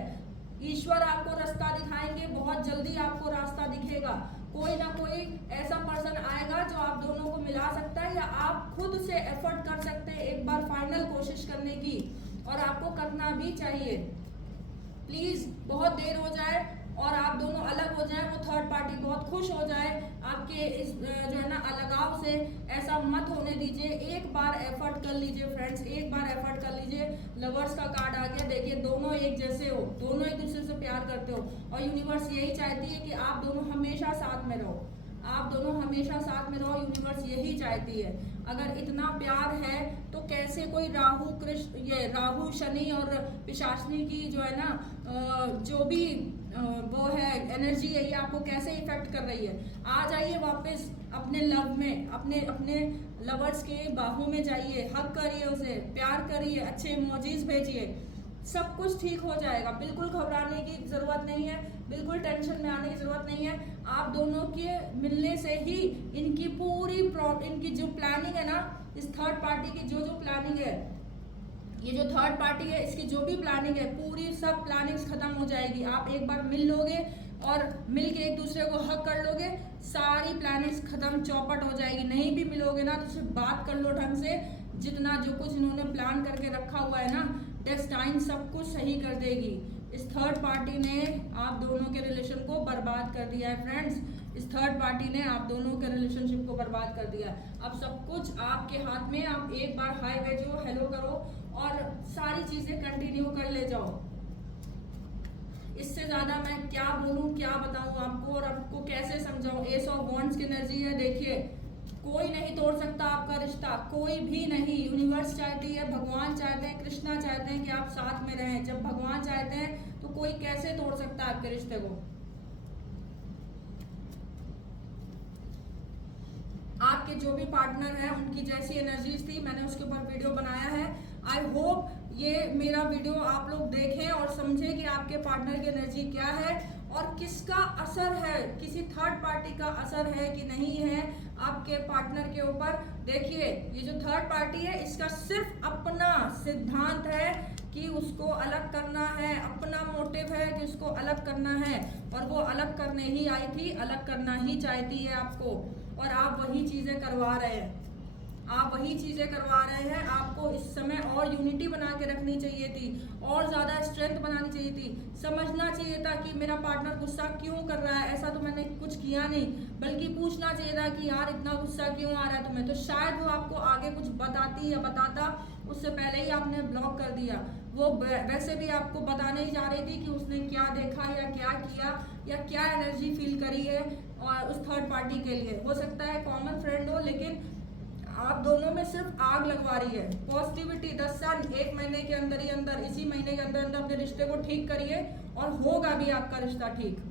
ईश्वर आपको रास्ता दिखाएंगे, बहुत जल्दी आपको रास्ता दिखेगा। कोई ना कोई ऐसा पर्सन आएगा जो आप दोनों को मिला सकता है, या आप खुद से एफर्ट कर सकते हैं एक बार फाइनल कोशिश करने की, और आपको करना भी चाहिए। प्लीज बहुत देर हो जाए और आप दोनों अलग हो जाए, वो थर्ड पार्टी बहुत खुश हो जाए आपके इस जो है ना अलगाव से, ऐसा मत होने दीजिए। एक बार एफर्ट कर लीजिए फ्रेंड्स, एक बार एफर्ट कर लीजिए। लवर्स का कार्ड आ गया, देखिए दोनों एक जैसे हो, दोनों एक दूसरे से प्यार करते हो, और यूनिवर्स यही चाहती है कि आप दोनों हमेशा साथ में रहो, आप दोनों हमेशा साथ में रहो। यूनिवर्स यही चाहती है। अगर इतना प्यार है तो कैसे कोई राहु कृष्ण, ये राहु शनि और पिशाचनी की जो है ना जो भी वो है एनर्जी है, ये आपको कैसे इफेक्ट कर रही है। आ जाइए वापस अपने लव में, अपने अपने लवर्स के बाहों में जाइए, हक करिए उसे, प्यार करिए, अच्छे इमोजीज भेजिए, सब कुछ ठीक हो जाएगा। बिल्कुल घबराने की जरूरत नहीं है, बिल्कुल टेंशन में आने की जरूरत नहीं है। आप दोनों के मिलने से ही इनकी पूरी इनकी जो प्लानिंग है ना, इस थर्ड पार्टी की जो प्लानिंग है, ये जो थर्ड पार्टी है इसकी जो भी प्लानिंग है, पूरी सब प्लानिंग्स खत्म हो जाएगी। आप एक बार मिल लोगे और मिल के एक दूसरे को हक कर लोगे, सारी प्लानिंग्स खत्म, चौपट हो जाएगी। नहीं भी मिलोगे ना तो सिर्फ बात कर लो ढंग से, जितना जो कुछ इन्होंने प्लान करके रखा हुआ है ना, डेस्टाइन सब कुछ सही कर देगी। इस थर्ड पार्टी ने आप दोनों के रिलेशन को बर्बाद कर दिया है फ्रेंड्स, इस थर्ड पार्टी ने आप दोनों के रिलेशनशिप को बर्बाद कर दिया। अब सब कुछ आपके हाथ में, आप एक बार हाय भेजो, हेलो करो और सारी चीजें कंटिन्यू कर ले जाओ। इससे ज्यादा मैं क्या बोलूं, क्या बताऊं आपको, और आपको कैसे समझाऊं। एस ऑफ वॉन्ड्स की एनर्जी है, देखिए कोई नहीं तोड़ सकता आपका रिश्ता, कोई भी नहीं। यूनिवर्स चाहती है, भगवान चाहते हैं, कृष्णा चाहते हैं कि आप साथ में रहें। जब भगवान चाहते हैं तो कोई कैसे तोड़ सकता है आपके रिश्ते को। आपके जो भी पार्टनर है उनकी जैसी एनर्जीज थी, मैंने उसके ऊपर वीडियो बनाया है। आई होप ये मेरा वीडियो आप लोग देखें और समझें कि आपके पार्टनर की एनर्जी क्या है और किसका असर है, किसी थर्ड पार्टी का असर है कि नहीं है आपके पार्टनर के ऊपर। देखिए ये जो थर्ड पार्टी है इसका सिर्फ अपना सिद्धांत है कि उसको अलग करना है, अपना मोटिव है कि उसको अलग करना है, और वो अलग करने ही आई थी, अलग करना ही चाहती है आपको, और आप वही चीजें करवा रहे हैं, आप वही चीजें करवा रहे हैं। आपको इस समय और यूनिटी बना के रखनी चाहिए थी, और ज्यादा स्ट्रेंथ बनानी चाहिए थी। समझना चाहिए था कि मेरा पार्टनर गुस्सा क्यों कर रहा है, ऐसा तो मैंने कुछ किया नहीं, बल्कि पूछना चाहिए था कि यार इतना गुस्सा क्यों आ रहा है तुम्हें, तो शायद वो आपको आगे कुछ बताती या बताता, उससे पहले ही आपने ब्लॉक कर दिया। वो वैसे भी आपको बताने ही जा रही थी कि उसने क्या देखा या क्या किया या क्या एनर्जी फील करी है और उस थर्ड पार्टी के लिए। हो सकता है कॉमन फ्रेंड हो, लेकिन आप दोनों में सिर्फ आग लगवा रही है। पॉजिटिविटी 10 साल, 1 महीने के अंदर ही अंदर, इसी महीने के अंदर अंदर अपने रिश्ते को ठीक करिए और होगा भी आपका रिश्ता ठीक।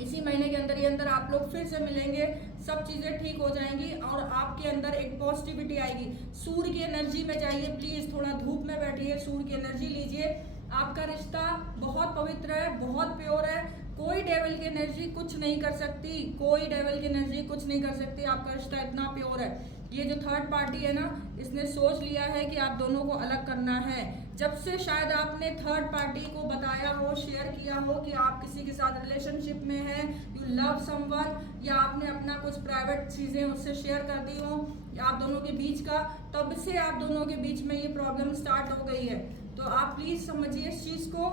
इसी महीने के अंदर ही अंदर आप लोग फिर से मिलेंगे, सब चीजें ठीक हो जाएंगी और आपके अंदर एक पॉजिटिविटी आएगी। सूर्य की एनर्जी में जाइए प्लीज, थोड़ा धूप में बैठिए, सूर्य की एनर्जी लीजिए। आपका रिश्ता बहुत पवित्र है, बहुत प्योर है, कोई डेविल की एनर्जी कुछ नहीं कर सकती, कोई डेविल की एनर्जी कुछ नहीं कर सकती। आपका रिश्ता इतना प्योर है। ये जो थर्ड पार्टी है ना, इसने सोच लिया है कि आप दोनों को अलग करना है। जब से शायद आपने थर्ड पार्टी को बताया हो, शेयर किया हो कि आप किसी के साथ रिलेशनशिप में हैं, यू लव समवन, या आपने अपना कुछ प्राइवेट चीजें उससे शेयर कर दी हो आप दोनों के बीच का, तब से आप दोनों के बीच में ये प्रॉब्लम स्टार्ट हो गई है। तो आप प्लीज समझिए इस चीज को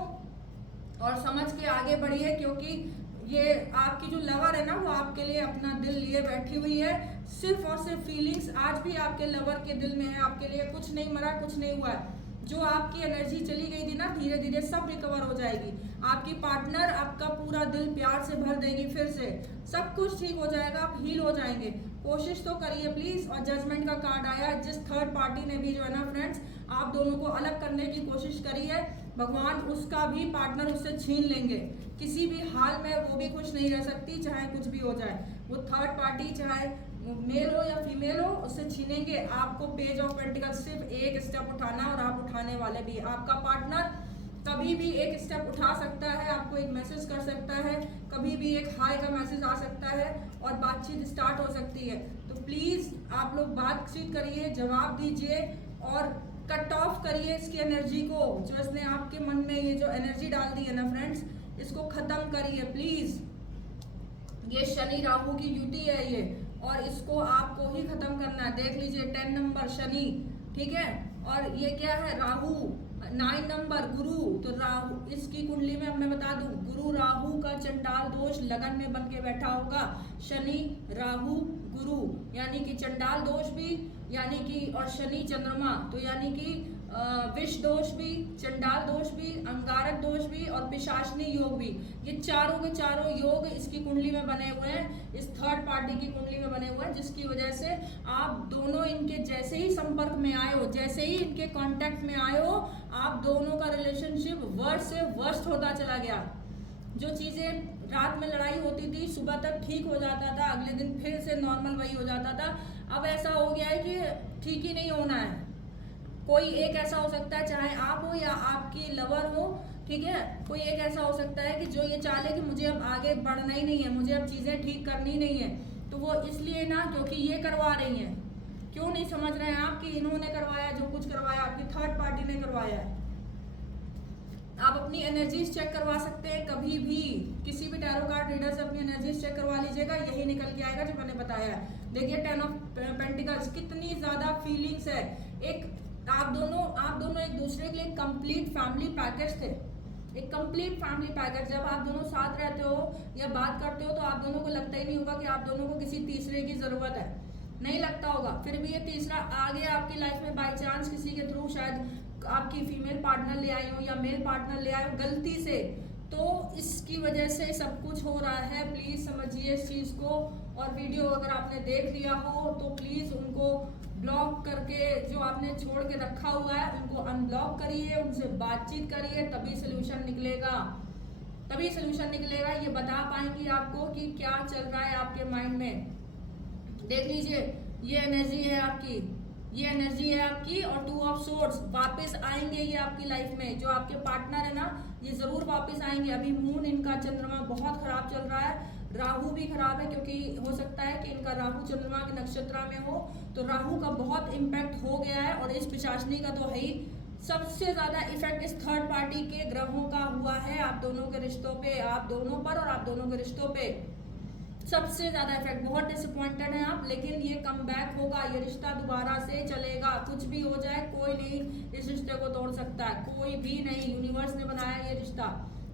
और समझ के आगे बढ़िए, क्योंकि ये आपकी जो लवर है ना, वो आपके लिए अपना दिल लिए बैठी हुई है। सिर्फ और सिर्फ फीलिंग्स आज भी आपके लवर के दिल में है, आपके लिए कुछ नहीं मरा, कुछ नहीं हुआ है। जो आपकी एनर्जी चली गई थी ना, धीरे धीरे सब रिकवर हो जाएगी। आपकी पार्टनर आपका पूरा दिल प्यार से भर देगी, फिर से सब कुछ ठीक हो जाएगा, आप हील हो जाएंगे। कोशिश तो करिए प्लीज। और जजमेंट का कार्ड आया, जिस थर्ड पार्टी ने भी जो है ना फ्रेंड्स आप दोनों को अलग करने की कोशिश करी है, भगवान उसका भी पार्टनर उससे छीन लेंगे। किसी भी हाल में वो भी खुश नहीं रह सकती, चाहे कुछ भी हो जाए। वो थर्ड पार्टी चाहे मेल हो या फीमेल हो, उससे छीनेंगे। आपको पेज ऑफ पेंटिकल सिर्फ एक स्टेप उठाना और आप उठाने वाले भी। आपका पार्टनर कभी भी एक स्टेप उठा सकता है, आपको एक मैसेज कर सकता है, कभी भी एक हाय का मैसेज आ सकता है और बातचीत स्टार्ट हो सकती है। तो प्लीज आप लोग बातचीत करिए, जवाब दीजिए और कट ऑफ करिए इसकी एनर्जी को, जो इसने आपके मन में ये जो एनर्जी डाल दी है ना फ्रेंड्स, इसको खत्म करिए प्लीज। ये शनि राहु की युति है ये, और इसको आपको ही खत्म करना है। देख लीजिए 10 नंबर शनि, ठीक है, और ये क्या है राहु 9 नंबर गुरु। तो राहु इसकी कुंडली में अब मैं बता दूं, गुरु राहु का चंडाल दोष लगन में बन के बैठा होगा। शनि राहु गुरु यानी कि चंडाल दोष भी, यानी कि और शनि चंद्रमा, तो यानी कि विष दोष भी, चंडाल दोष भी, अंगारक दोष भी और पिशाचनी योग भी। ये चारों के चारों योग इसकी कुंडली में बने हुए हैं, इस थर्ड पार्टी की कुंडली में बने हुए हैं, जिसकी वजह से आप दोनों इनके जैसे ही संपर्क में आए हो, जैसे ही इनके कांटेक्ट में आए हो, आप दोनों का रिलेशनशिप वर्स्ट से वर्स्ट होता चला गया। जो चीजें रात में लड़ाई होती थी, सुबह तक ठीक हो जाता था, अगले दिन फिर से नॉर्मल वही हो जाता था। अब ऐसा हो गया है कि ठीक ही नहीं होना है। कोई एक ऐसा हो सकता है, चाहे आप हो या आपकी लवर हो, ठीक है, कोई एक ऐसा हो सकता है कि जो ये चाहे कि मुझे अब आगे बढ़ना ही नहीं है, मुझे अब चीजें ठीक करनी नहीं है। तो वो इसलिए ना, क्योंकि ये करवा रही हैं। क्यों नहीं समझ रहे हैं आप कि इन्होंने करवाया, जो कुछ करवाया आपकी थर्ड पार्टी ने करवाया है। आप अपनी एनर्जीज चेक करवा सकते हैं, कभी भी किसी भी टैरो कार्ड रीडर से अपनी एनर्जीज चेक करवा लीजिएगा, यही निकल के आएगा जो मैंने बताया है। देखिए 10 ऑफ पेंटिकल्स, कितनी ज्यादा फीलिंग्स है। एक आप दोनों एक दूसरे के लिए कंप्लीट फैमिली पैकेज थे, एक कंप्लीट फैमिली पैकेज। जब आप दोनों साथ रहते हो या बात करते हो तो आप दोनों को लगता ही नहीं होगा कि आप दोनों को किसी तीसरे की जरूरत है, नहीं लगता होगा। फिर भी ये तीसरा आ गया आपकी लाइफ में बाय चांस, किसी के थ्रू, शायद आपकी फीमेल पार्टनर ले आई हो या मेल पार्टनर ले आए हो गलती से, तो इसकी वजह से सब कुछ हो रहा है। प्लीज समझिए इस चीज को। और वीडियो अगर आपने देख लिया हो तो प्लीज उनको ब्लॉक करके, जो आपने छोड़ के रखा हुआ है उनको अनब्लॉक करिए, उनसे बातचीत करिए, तभी सोल्यूशन निकलेगा, तभी सोल्यूशन निकलेगा। ये बता पाएंगी आपको कि क्या चल रहा है आपके माइंड में। देख लीजिए ये एनर्जी है आपकी, ये एनर्जी है आपकी, और 2 ऑफ सोर्ड्स वापस आएंगे ये आपकी लाइफ में। जो आपके पार्टनर है ना, ये जरूर वापस आएंगे। अभी मून इनका चंद्रमा बहुत खराब चल रहा है, राहु भी खराब है, क्योंकि हो सकता है कि इनका राहु चंद्रमा के नक्षत्र में हो, तो राहु का बहुत इम्पैक्ट हो गया है। और इस पिशाचनी का तो है ही, सबसे ज्यादा इफेक्ट इस थर्ड पार्टी के ग्रहों का हुआ है आप दोनों के रिश्तों पे, आप दोनों पर और आप दोनों के रिश्तों पे सबसे ज्यादा इफेक्ट। बहुत डिसअपॉइंटेड हैं आप, लेकिन ये कम बैक होगा, ये रिश्ता दोबारा से चलेगा। कुछ भी हो जाए, कोई नहीं इस रिश्ते को तोड़ सकता है, कोई भी नहीं। यूनिवर्स ने बनाया ये रिश्ता,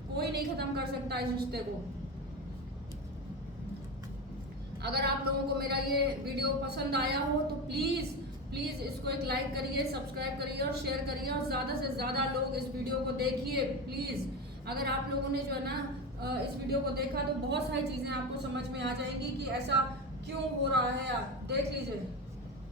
कोई नहीं खत्म कर सकता इस रिश्ते को। अगर आप लोगों को मेरा ये वीडियो पसंद आया हो तो प्लीज प्लीज इसको एक लाइक करिए, सब्सक्राइब करिए और शेयर करिए, और ज्यादा से ज्यादा लोग इस वीडियो को देखिए प्लीज। अगर आप लोगों ने जो है ना इस वीडियो को देखा तो बहुत सारी चीजें आपको समझ में आ जाएंगी कि ऐसा क्यों हो रहा है। आप देख लीजिए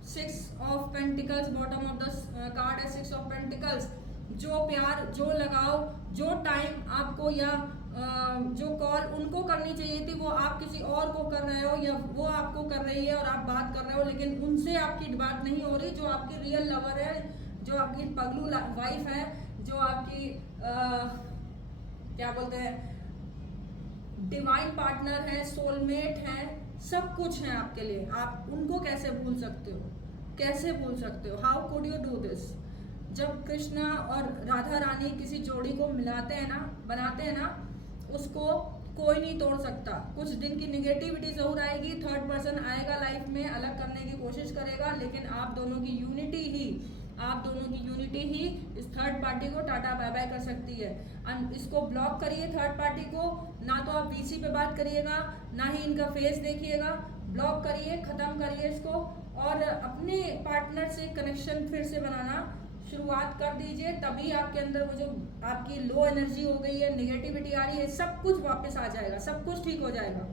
6 of pentacles, bottom of the card है 6 ऑफ पेंटिकल्स। जो प्यार, जो लगाव, जो टाइम आपको या जो कॉल उनको करनी चाहिए थी वो आप किसी और को कर रहे हो, या वो आपको कर रही है और आप बात कर रहे हो, लेकिन उनसे आपकी बात नहीं हो रही। जो आपकी रियल लवर है, जो आपकी पगलू वाइफ है, जो आपकी क्या बोलते हैं, डिवाइन पार्टनर है, सोलमेट है, सब कुछ है आपके लिए, आप उनको कैसे भूल सकते हो? कैसे भूल सकते हो? How could you do this? जब कृष्णा और राधा रानी किसी जोड़ी को मिलाते हैं ना, बनाते हैं ना, उसको कोई नहीं तोड़ सकता। कुछ दिन की निगेटिविटी जरूर आएगी, थर्ड पर्सन आएगा लाइफ में, अलग करने की कोशिश करेगा, लेकिन आप दोनों की यूनिटी ही इस थर्ड पार्टी को टाटा बाय बाय कर सकती है। इसको ब्लॉक करिए थर्ड पार्टी को, ना तो आप वीसी पे बात करिएगा, ना ही इनका फेस देखिएगा, ब्लॉक करिए, खत्म करिए इसको, और अपने पार्टनर से कनेक्शन फिर से बनाना शुरुआत कर दीजिए। तभी आपके अंदर वो जो आपकी लो एनर्जी हो गई है, नेगेटिविटी आ रही है, सब कुछ वापस आ जाएगा, सब कुछ ठीक हो जाएगा।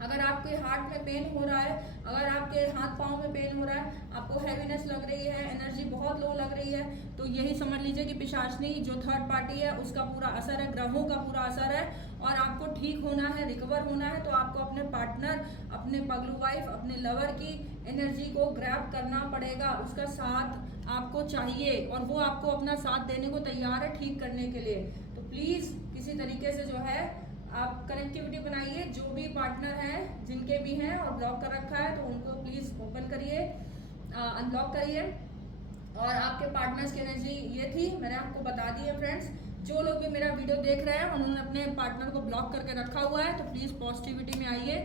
अगर आपके हार्ट में पेन हो रहा है, अगर आपके हाथ पाँव में पेन हो रहा है, आपको हैवीनेस लग रही है, एनर्जी बहुत लो लग रही है, तो यही समझ लीजिए कि पिशाचनी जो थर्ड पार्टी है उसका पूरा असर है, ग्रहों का पूरा असर है, और आपको ठीक होना है, रिकवर होना है, तो आपको अपने पार्टनर, अपने पगलू वाइफ, अपने लवर की एनर्जी को ग्रैब करना पड़ेगा, उसका साथ आपको चाहिए, और वो आपको अपना साथ देने को तैयार है ठीक करने के लिए। तो प्लीज़ किसी तरीके से जो है आप कनेक्टिविटी बनाइए, जो भी पार्टनर हैं, जिनके भी हैं और ब्लॉक कर रखा है, तो उनको प्लीज़ ओपन करिए, अनब्लॉक करिए। और आपके पार्टनर्स की एनर्जी ये थी, मैंने आपको बता दी है फ्रेंड्स। जो लोग भी मेरा वीडियो देख रहे हैं उन्होंने अपने पार्टनर को ब्लॉक करके रखा हुआ है, तो प्लीज़ पॉजिटिविटी में आइए,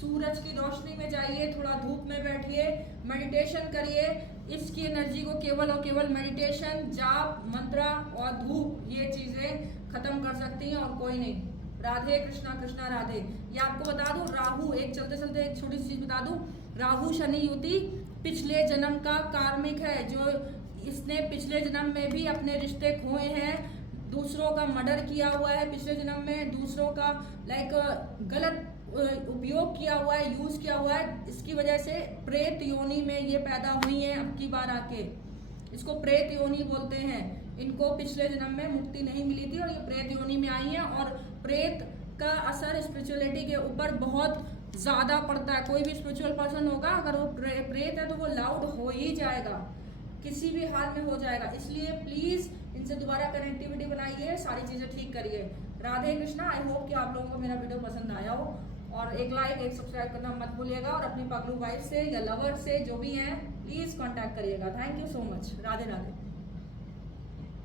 सूरज की रोशनी में जाइए, थोड़ा धूप में बैठिए, मेडिटेशन करिए। इसकी एनर्जी को केवल और केवल मेडिटेशन, जाप, मंत्रा और धूप, ये चीज़ें खत्म कर सकती हैं और कोई नहीं। राधे कृष्णा, कृष्णा राधे। ये आपको बता दूं, राहु, एक चलते चलते एक छोटी सी चीज बता दूं, राहु शनि युति पिछले जन्म का कार्मिक है, जो इसने पिछले जन्म में भी अपने रिश्ते खोए हैं, दूसरों का मर्डर किया हुआ है पिछले जन्म में, दूसरों का गलत उपयोग किया हुआ है, यूज किया हुआ है। इसकी वजह से प्रेत योनि में ये पैदा हुई है, अब की बार आके इसको प्रेत योनि बोलते हैं। इनको पिछले जन्म में मुक्ति नहीं मिली थी और ये प्रेत योनि में आई है, और प्रेत का असर स्पिरिचुअलिटी के ऊपर बहुत ज़्यादा पड़ता है। कोई भी स्पिरिचुअल पर्सन होगा, अगर वो प्रेत है तो वो लाउड हो ही जाएगा, किसी भी हाल में हो जाएगा। इसलिए प्लीज़ इनसे दोबारा कनेक्टिविटी बनाइए, सारी चीज़ें ठीक करिए। राधे कृष्णा। आई होप कि आप लोगों को मेरा वीडियो पसंद आया हो, और एक लाइक, एक सब्सक्राइब करना मत भूलिएगा, और अपनी पगलू वाइफ से या लवर से जो भी हैं प्लीज़ कांटेक्ट करिएगा। Thank you so much. Radhe Radhe.